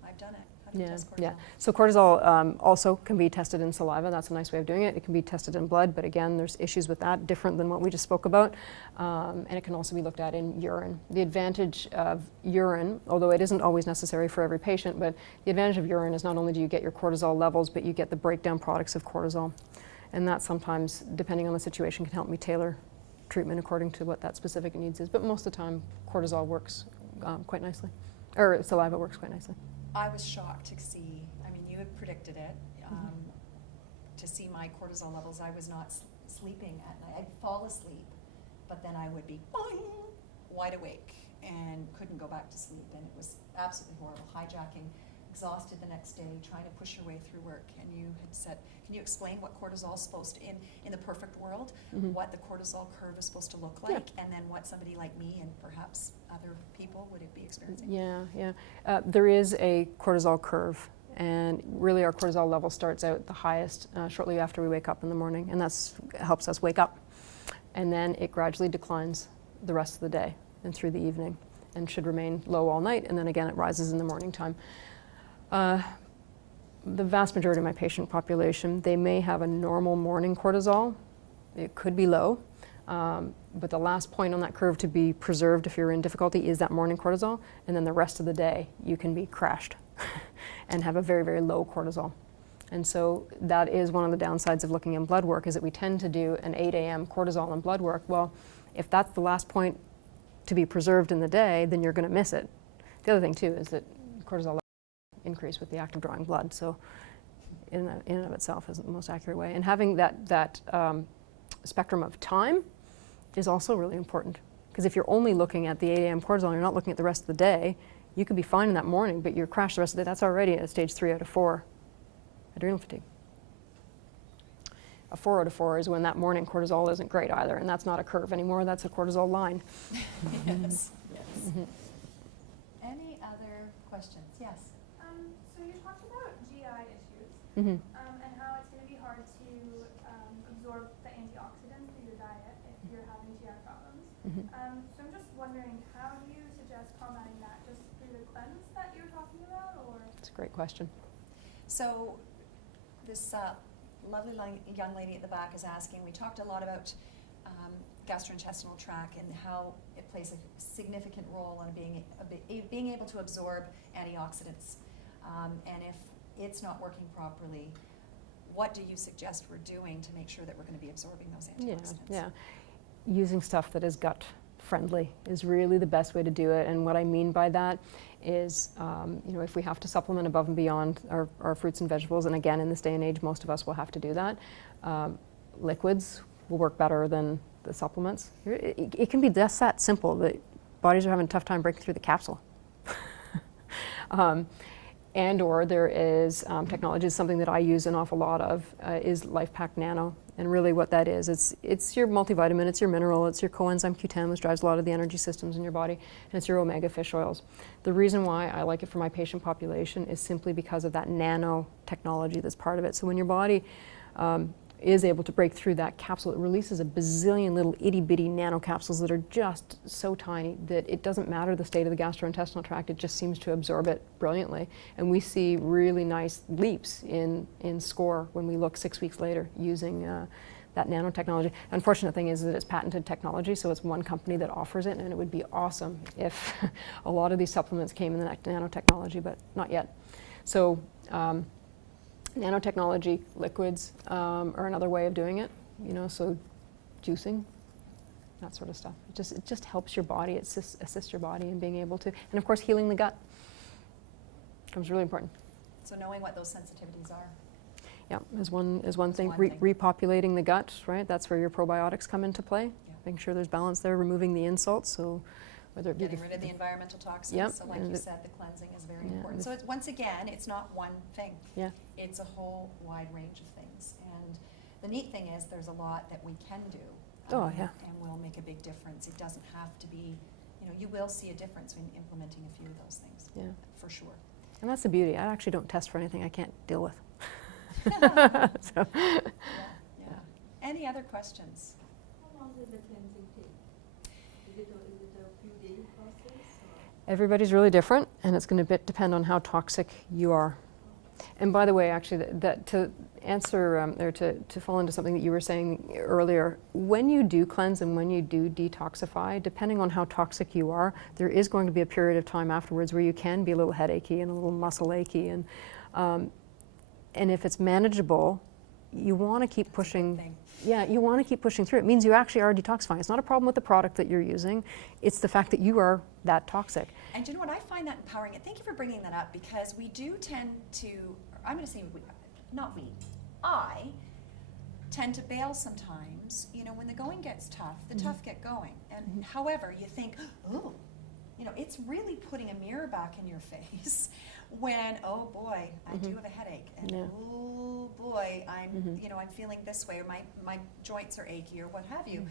I've done it. How do you test cortisol? Yeah. So cortisol also can be tested in saliva. That's a nice way of doing it. It can be tested in blood, but again, there's issues with that, different than what we just spoke about. And it can also be looked at in urine. The advantage of urine, although it isn't always necessary for every patient, but the advantage of urine is not only do you get your cortisol levels, but you get the breakdown products of cortisol. And that sometimes, depending on the situation, can help me tailor treatment according to what that specific needs is. But most of the time, cortisol works quite nicely, or saliva works quite nicely. I was shocked to see, I mean, you had predicted it, to see my cortisol levels. I was not sleeping at night. I'd fall asleep, but then I would be boing, wide awake and couldn't go back to sleep. And it was absolutely horrible, hijacking, exhausted the next day, trying to push your way through work. And you had said, can you explain what cortisol is supposed to, in the perfect world, what the cortisol curve is supposed to look like, and then what somebody like me and perhaps other people would be experiencing? Yeah. There is a cortisol curve, and really our cortisol level starts out the highest shortly after we wake up in the morning, and that helps us wake up. And then it gradually declines the rest of the day and through the evening, and should remain low all night, and then again it rises in the morning time. The vast majority of my patient population, they may have a normal morning cortisol. It could be low, but the last point on that curve to be preserved if you're in difficulty is that morning cortisol, and then the rest of the day you can be crashed and have a very, very low cortisol. And so that is one of the downsides of looking in blood work, is that we tend to do an 8 a.m. cortisol in blood work. Well, if that's the last point to be preserved in the day, then you're going to miss it. The other thing too is that cortisol increase with the act of drawing blood, so in and of itself isn't the most accurate way. And having that spectrum of time is also really important, because if you're only looking at the 8 a.m. cortisol and you're not looking at the rest of the day, you could be fine in that morning, but you're crashed the rest of the day. That's already a stage 3 out of 4 adrenal fatigue. A 4 out of 4 is when that morning cortisol isn't great either, and that's not a curve anymore, that's a cortisol line. Yes. Any other questions? Yes. So you talked about GI issues Mm-hmm. and how it's going to be hard to absorb the antioxidants through your diet if you're having GI problems. Mm-hmm. So I'm just wondering, how do you suggest combating that? Just through the cleanse that you're talking about, or? That's a great question. So this lovely young lady at the back is asking, we talked a lot about gastrointestinal tract and how it plays a significant role in being able to absorb antioxidants. And if it's not working properly, what do you suggest we're doing to make sure that we're going to be absorbing those antioxidants? Yeah. Using stuff that is gut friendly is really the best way to do it. And what I mean by that is, if we have to supplement above and beyond our fruits and vegetables, and again, in this day and age, most of us will have to do that, liquids will work better than the supplements. It can be just that simple, that bodies are having a tough time breaking through the capsule. And or there is technology, something that I use an awful lot of, is LifePak Nano. And really what that is, it's your multivitamin, it's your mineral, it's your coenzyme Q10, which drives a lot of the energy systems in your body, and it's your omega fish oils. The reason why I like it for my patient population is simply because of that nano technology that's part of it. So when your body is able to break through that capsule, it releases a bazillion little itty-bitty nanocapsules that are just so tiny that it doesn't matter the state of the gastrointestinal tract, it just seems to absorb it brilliantly. And we see really nice leaps in score when we look 6 weeks later using that nanotechnology. Unfortunate thing is that it's patented technology, so it's one company that offers it, and it would be awesome if a lot of these supplements came in the nanotechnology, but not yet. So nanotechnology, liquids are another way of doing it, so juicing, that sort of stuff. It just helps your body, it assists your body in being able to, and of course healing the gut becomes really important. So knowing what those sensitivities are. Yeah, is one thing. one thing. Repopulating the gut, right? That's where your probiotics come into play. Yeah. Making sure there's balance there, removing the insults, so whether it be Getting rid of the environmental toxins. Yep, So like and you the- said, the cleansing is very Yeah, important. So it's, once again, it's not one thing. Yeah. It's a whole wide range of things. And the neat thing is there's a lot that we can do. Oh, yeah. And will make a big difference. It doesn't have to be, you will see a difference when implementing a few of those things. Yeah. For sure. And that's the beauty. I actually don't test for anything I can't deal with. So. Yeah. Any other questions? How long does the cleansing take? Is it a few days process? Everybody's really different, and it's going to depend on how toxic you are. And by the way, actually, that to answer or to fall into something that you were saying earlier, when you do cleanse and when you do detoxify, depending on how toxic you are, there is going to be a period of time afterwards where you can be a little headachy and a little muscle achy, and if it's manageable, you want to keep pushing. Yeah, you want to keep pushing through. It means you actually are detoxifying. It's not a problem with the product that you're using. It's the fact that you are that toxic. And you know what, I find that empowering. And thank you for bringing that up, because we do tend to, I'm going to say I tend to bail sometimes, you know, when the going gets tough, the tough get going. And however, you think, oh, you know, it's really putting a mirror back in your face when, oh boy, I do have a headache, and oh boy, I'm, you know, I'm feeling this way, or my joints are achy, or what have you.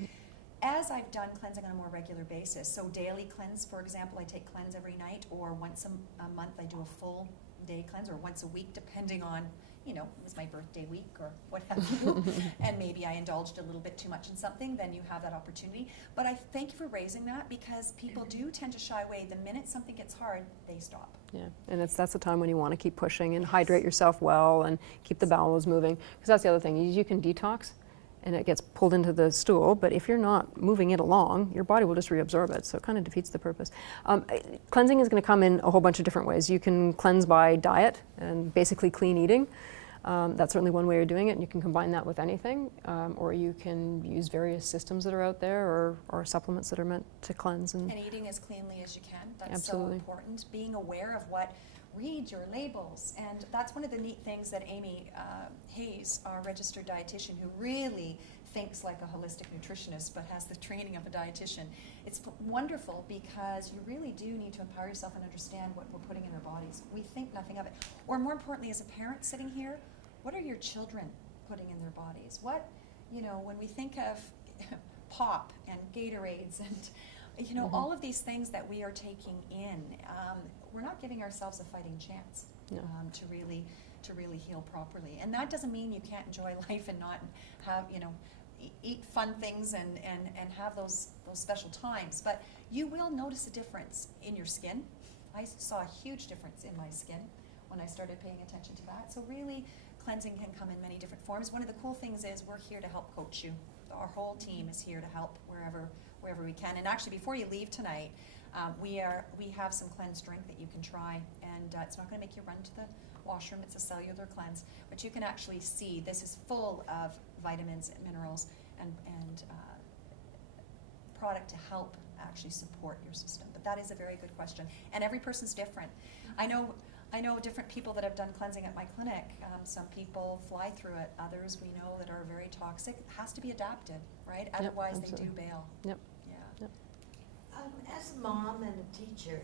As I've done cleansing on a more regular basis, so daily cleanse, for example, I take cleanse every night, or once a month I do a full day cleanse, or once a week, depending on, you know, it was my birthday week or what have you, and maybe I indulged a little bit too much in something, then you have that opportunity. But I thank you for raising that, because people do tend to shy away. The minute something gets hard, they stop. Yeah, and that's the time when you want to keep pushing and hydrate yourself well and keep the bowels moving. Because that's the other thing, you can detox and it gets pulled into the stool, but if you're not moving it along, your body will just reabsorb it, so it kind of defeats the purpose. Cleansing is going to come in a whole bunch of different ways. You can cleanse by diet and basically clean eating. That's certainly one way of doing it, and you can combine that with anything, or you can use various systems that are out there, or supplements that are meant to cleanse. And eating as cleanly as you can, that's absolutely so important. Being aware of what, read your labels, and that's one of the neat things that Amy Hayes, our registered dietitian, who really thinks like a holistic nutritionist but has the training of a dietitian. It's wonderful, because you really do need to empower yourself and understand what we're putting in our bodies. We think nothing of it. Or more importantly, as a parent sitting here, what are your children putting in their bodies? What, you know, when we think of pop and Gatorades and, you know, all of these things that we are taking in, we're not giving ourselves a fighting chance to really heal properly. And that doesn't mean you can't enjoy life and not have, you know, eat fun things and have those special times. But you will notice a difference in your skin. I saw a huge difference in my skin when I started paying attention to that. So really, cleansing can come in many different forms. One of the cool things is we're here to help coach you. Our whole team is here to help wherever we can. And actually, before you leave tonight, we have some cleanse drink that you can try, and it's not going to make you run to the washroom. It's a cellular cleanse, but you can actually see this is full of vitamins and minerals and product to help actually support your system. But that is a very good question, and every person's different. I know different people that have done cleansing at my clinic. Some people fly through it. Others we know that are very toxic. It has to be adapted, right? Otherwise, they do bail. Yep. Yeah. Yep. As a mom and a teacher,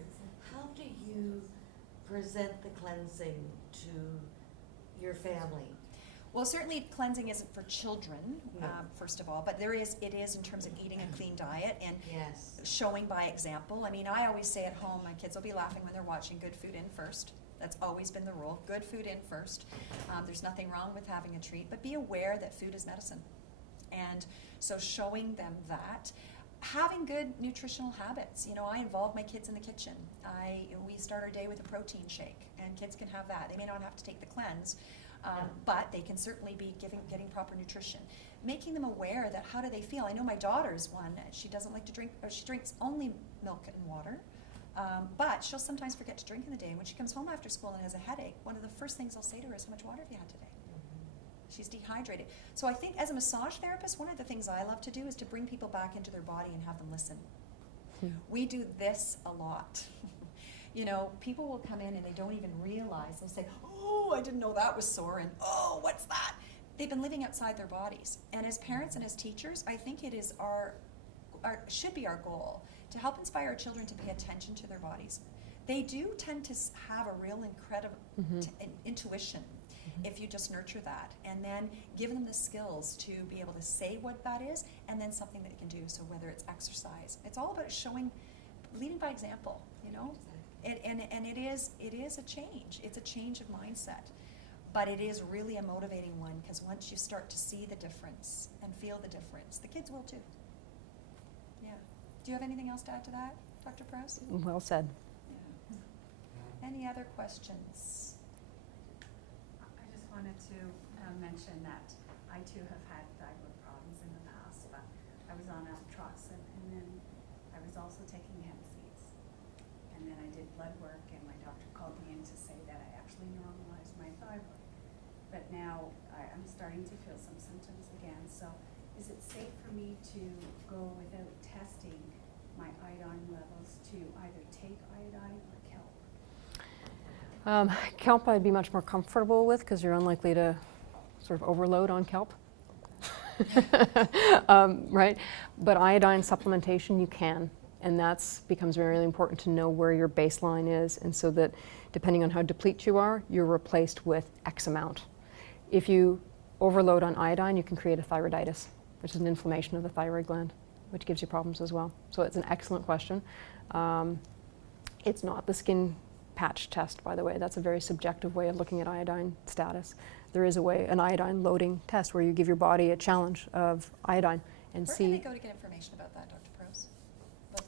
how do you present the cleansing to your family? Well, certainly cleansing isn't for children, first of all, but it is in terms of eating a clean diet and showing by example. I mean, I always say at home, my kids will be laughing when they're watching, good food in first. That's always been the rule, good food in first. There's nothing wrong with having a treat, but be aware that food is medicine. And so showing them that. Having good nutritional habits. You know, I involve my kids in the kitchen. We start our day with a protein shake, and kids can have that. They may not have to take the cleanse, but they can certainly be getting proper nutrition. Making them aware that how do they feel. I know my daughter's one. She doesn't like to drink, or she drinks only milk and water, but she'll sometimes forget to drink in the day. And when she comes home after school and has a headache, one of the first things I'll say to her is, how much water have you had today? She's dehydrated. So I think as a massage therapist, one of the things I love to do is to bring people back into their body and have them listen. We do this a lot. You know, people will come in and they don't even realize. They'll say, oh, I didn't know that was sore, and oh, what's that? They've been living outside their bodies. And as parents and as teachers, I think it is should be our goal to help inspire our children to pay attention to their bodies. They do tend to have a real incredible intuition if you just nurture that, and then give them the skills to be able to say what that is, and then something that they can do. So whether it's exercise, it's all about leading by example, you know. And it is a change. It's a change of mindset, but it is really a motivating one, because once you start to see the difference and feel the difference, the kids will too. Yeah. Do you have anything else to add to that, Dr. Prouse? Well said. Any other questions? I just wanted to mention that I too have had thyroid problems in the past, but I was on allotroxin, and then I was also taking hemp seeds. And then I did blood work, and my doctor called me in to say that I actually normalized my thyroid. But now I'm starting to feel some symptoms again, so is it safe for me to go without testing my iodine levels to either take iodine or kelp? Kelp I'd be much more comfortable with because you're unlikely to sort of overload on kelp. Right? But iodine supplementation you can, and that's becomes very important to know where your baseline is, and so that depending on how depleted you are, you're replaced with X amount. If you overload on iodine, you can create a thyroiditis, which is an inflammation of the thyroid gland, which gives you problems as well. So it's an excellent question. It's not the skin patch test, by the way. That's a very subjective way of looking at iodine status. There is a way, an iodine loading test, where you give your body a challenge of iodine and Where see. can they go to get information about that, Dr. Prouse?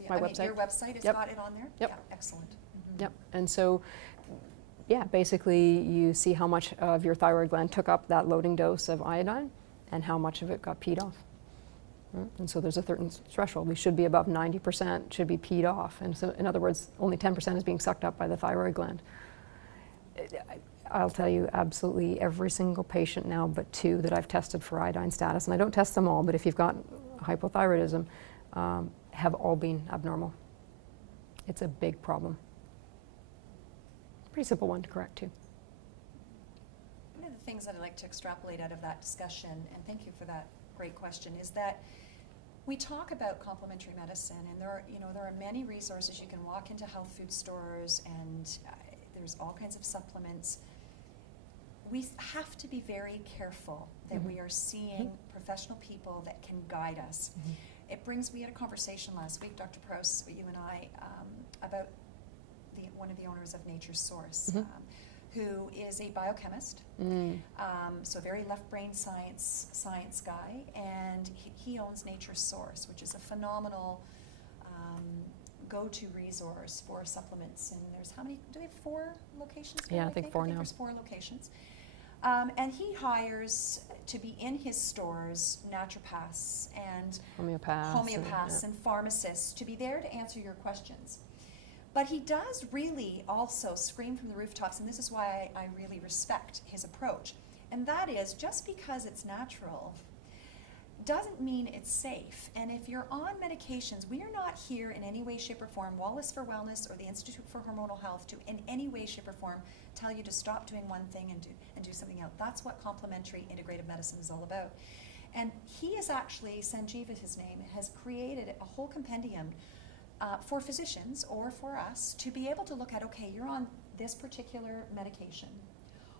My I mean, website. your website has Yep. got it on there? Yep. Yeah, excellent. Yep. And so, yeah, basically you see how much of your thyroid gland took up that loading dose of iodine and how much of it got peed off. Right? And so there's a certain threshold. We should be above 90% should be peed off. And so, in other words, only 10% is being sucked up by the thyroid gland. I'll tell you, absolutely every single patient now but 2 that I've tested for iodine status, and I don't test them all, but if you've got hypothyroidism, have all been abnormal. It's a big problem. Pretty simple one to correct too. One of the things that I'd like to extrapolate out of that discussion, and thank you for that great question, is that we talk about complementary medicine, and there are many resources. You can walk into health food stores, and there's all kinds of supplements. We have to be very careful that we are seeing professional people that can guide us. We had a conversation last week, Dr. Prouse, you and I, about one of the owners of Nature's Source, who is a biochemist, so a very left brain science guy, and he owns Nature's Source, which is a phenomenal go-to resource for supplements. And there's how many? Do we have 4 locations? Yeah, I think 4 now. There's 4 locations. And he hires to be in his stores naturopaths and homeopaths and pharmacists to be there to answer your questions. But he does really also scream from the rooftops, and this is why I really respect his approach. And that is, just because it's natural doesn't mean it's safe. And if you're on medications, we are not here in any way, shape, or form, Wallis for Wellness or the Institute for Hormonal Health, to in any way, shape, or form tell you to stop doing one thing and do something else. That's what complementary integrative medicine is all about. And he is actually, Sanjeev is his name, has created a whole compendium for physicians or for us to be able to look at, okay, you're on this particular medication.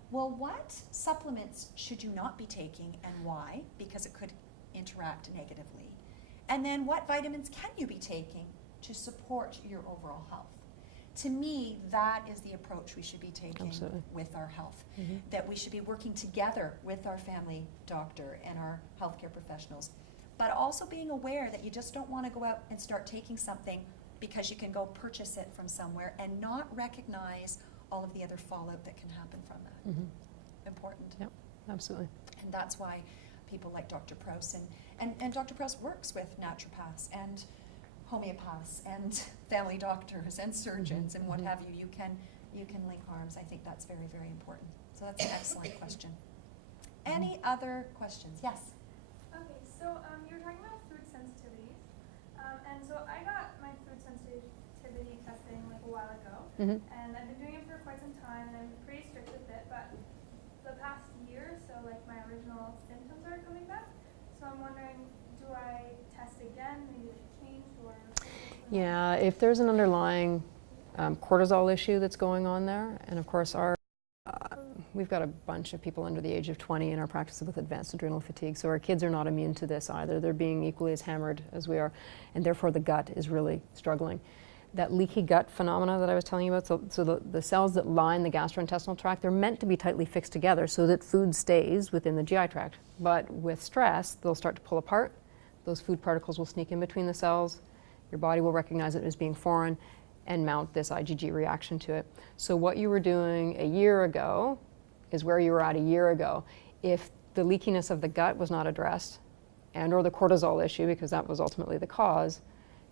Well, what supplements should you not be taking and why? Because it could interact negatively. And then what vitamins can you be taking to support your overall health? To me, that is the approach we should be taking with our health. That we should be working together with our family doctor and our healthcare professionals, but also being aware that you just don't want to go out and start taking something because you can go purchase it from somewhere and not recognize all of the other fallout that can happen from that. Important. Yep, absolutely. And that's why people like Dr. Prouse and Dr. Prouse works with naturopaths and homeopaths and family doctors and surgeons and what have you. You can link arms. I think that's very, very important. So that's an excellent question. Any other questions? Yes. Okay, so you were talking about food sensitivities, and so I got my food sensitivity testing like a while ago, and I've been doing it for quite some time, and I'm pretty strict with it, but the past year, so like my original symptoms are coming back, so I'm wondering, do I test again, maybe they changed, or? Yeah, if there's an underlying cortisol issue that's going on there, and of course we've got a bunch of people under the age of 20 in our practice with advanced adrenal fatigue, so our kids are not immune to this either. They're being equally as hammered as we are, and therefore the gut is really struggling. That leaky gut phenomena that I was telling you about, so the cells that line the gastrointestinal tract, they're meant to be tightly fixed together so that food stays within the GI tract. But with stress, they'll start to pull apart. Those food particles will sneak in between the cells. Your body will recognize it as being foreign, and mount this IgG reaction to it. So what you were doing a year ago is where you were at a year ago. If the leakiness of the gut was not addressed, and or the cortisol issue, because that was ultimately the cause,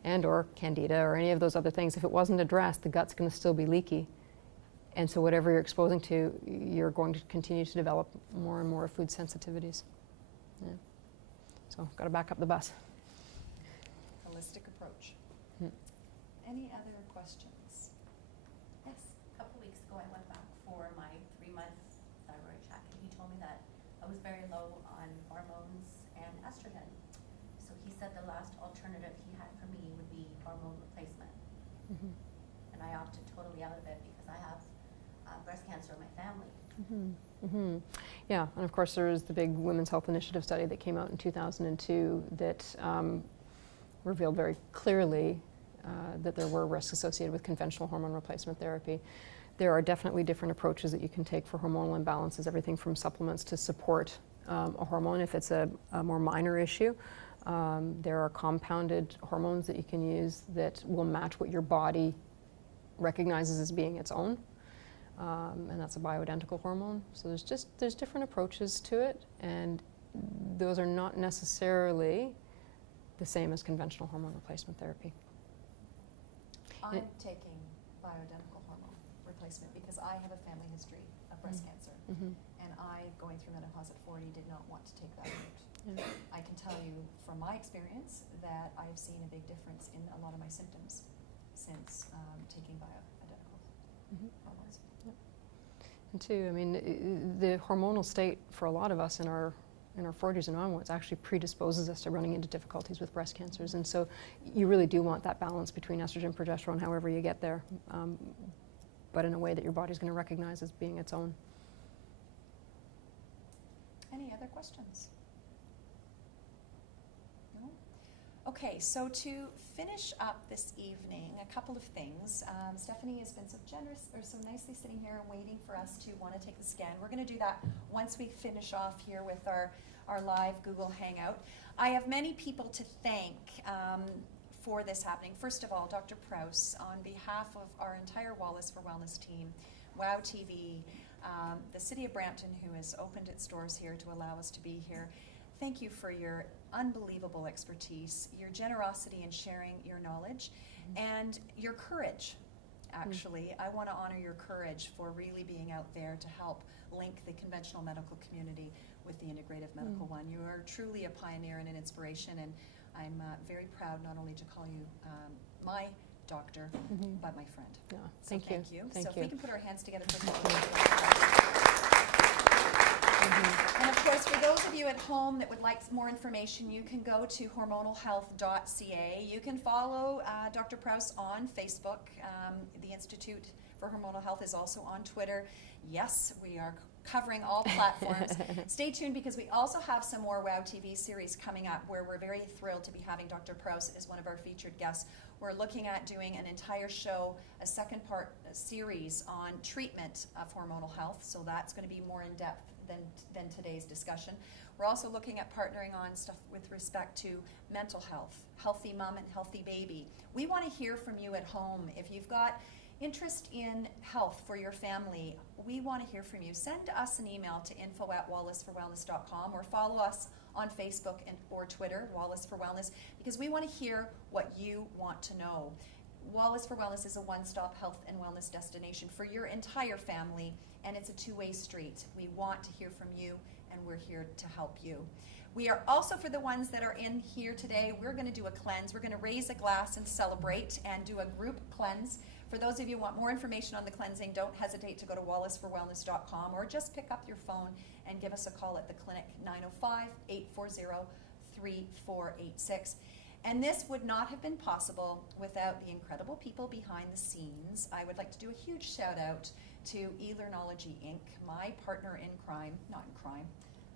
and or candida or any of those other things, if it wasn't addressed, the gut's going to still be leaky. And so whatever you're exposing to, you're going to continue to develop more and more food sensitivities. Yeah. So got to back up the bus. Holistic approach. Hmm. Any other questions? Yes. A couple weeks ago, I went back for my 3-month thyroid check, and he told me that I was very low on hormones and estrogen. So he said the last alternative he had for me would be hormone replacement. Mm-hmm. And I opted totally out of it because I have breast cancer in my family. Mm-hmm. Mm-hmm. Yeah, and of course there is the big Women's Health Initiative study that came out in 2002 that revealed very clearly that there were risks associated with conventional hormone replacement therapy. There are definitely different approaches that you can take for hormonal imbalances, everything from supplements to support a hormone if it's a more minor issue. There are compounded hormones that you can use that will match what your body recognizes as being its own. And that's a bioidentical hormone. So there's different approaches to it, and those are not necessarily the same as conventional hormone replacement therapy. I'm taking bioidentical hormone replacement because I have a family history of breast cancer. Mm-hmm. And I, going through menopause at 40, did not want to take that route. Yeah. I can tell you from my experience that I've seen a big difference in a lot of my symptoms since taking bioidentical Mm-hmm. hormones. And two, I mean, the hormonal state for a lot of us in our 40s and onwards actually predisposes us to running into difficulties with breast cancers. And so you really do want that balance between estrogen, progesterone, however you get there, but in a way that your body's going to recognize as being its own. Any other questions? No? Okay, so to finish up this evening, a couple of things. Stephanie has been so generous, or so nicely sitting here and waiting for us to want to take the scan. We're going to do that once we finish off here with our live Google Hangout. I have many people to thank for this happening. First of all, Dr. Prouse, on behalf of our entire Wallis for Wellness team, WOW TV, the City of Brampton, who has opened its doors here to allow us to be here. Thank you for your unbelievable expertise, your generosity in sharing your knowledge, and your courage, actually. I want to honor your courage for really being out there to help link the conventional medical community with the integrative medical one. You are truly a pioneer and an inspiration, and I'm very proud not only to call you my doctor, but my friend. Yeah, So thank you. So if we can put our hands together for And of course, for those of you at home that would like more information, you can go to hormonalhealth.ca. You can follow Dr. Prouse on Facebook. The Institute for Hormonal Health is also on Twitter. Yes, we are covering all platforms. Stay tuned because we also have some more WOW TV series coming up where we're very thrilled to be having Dr. Prouse as one of our featured guests. We're looking at doing an entire show, a second part series on treatment of hormonal health, so that's going to be more in depth than today's discussion. We're also looking at partnering on stuff with respect to mental health, healthy mom and healthy baby. We want to hear from you at home. If you've got interest in health for your family, we want to hear from you. Send us an email to info@wallisforwellness.com or follow us on Facebook or Twitter, Wallis for Wellness, because we want to hear what you want to know. Wallis for Wellness is a one-stop health and wellness destination for your entire family, and it's a two-way street. We want to hear from you, and we're here to help you. We are also, for the ones that are in here today, we're going to do a cleanse. We're going to raise a glass and celebrate and do a group cleanse. For those of you who want more information on the cleansing, don't hesitate to go to wallisforwellness.com or just pick up your phone and give us a call at the clinic, 905-840-3486. And this would not have been possible without the incredible people behind the scenes. I would like to do a huge shout out to eLearnology Inc., my partner in crime, not in crime.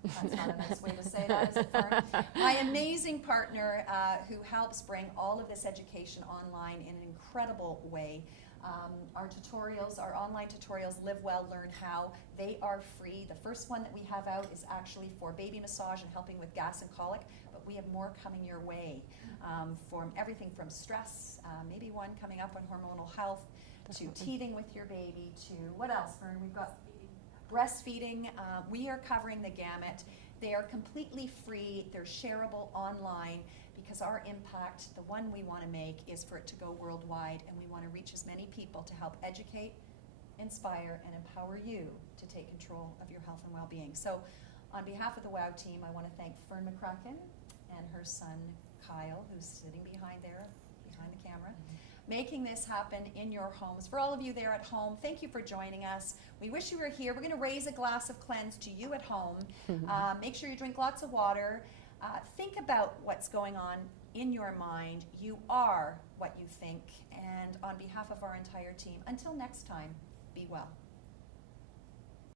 That's not a nice way to say that, is it, Fern? My amazing partner who helps bring all of this education online in an incredible way. Our tutorials, our online tutorials, Live Well, Learn How, they are free. The first one that we have out is actually for baby massage and helping with gas and colic, but we have more coming your way, from everything from stress, maybe one coming up on hormonal health, to teething with your baby, to what else, Vern? We've got breastfeeding. We are covering the gamut. They are completely free. They're shareable online, because our impact, the one we want to make, is for it to go worldwide, and we want to reach as many people to help educate, inspire, and empower you to take control of your health and well-being. So on behalf of the WOW team, I want to thank Fern McCracken and her son Kyle, who's sitting behind there, behind the camera, making this happen in your homes. For all of you there at home, thank you for joining us. We wish you were here. We're going to raise a glass of cleanse to you at home. Make sure you drink lots of water. Think about what's going on in your mind. You are what you think. And on behalf of our entire team, until next time, be well.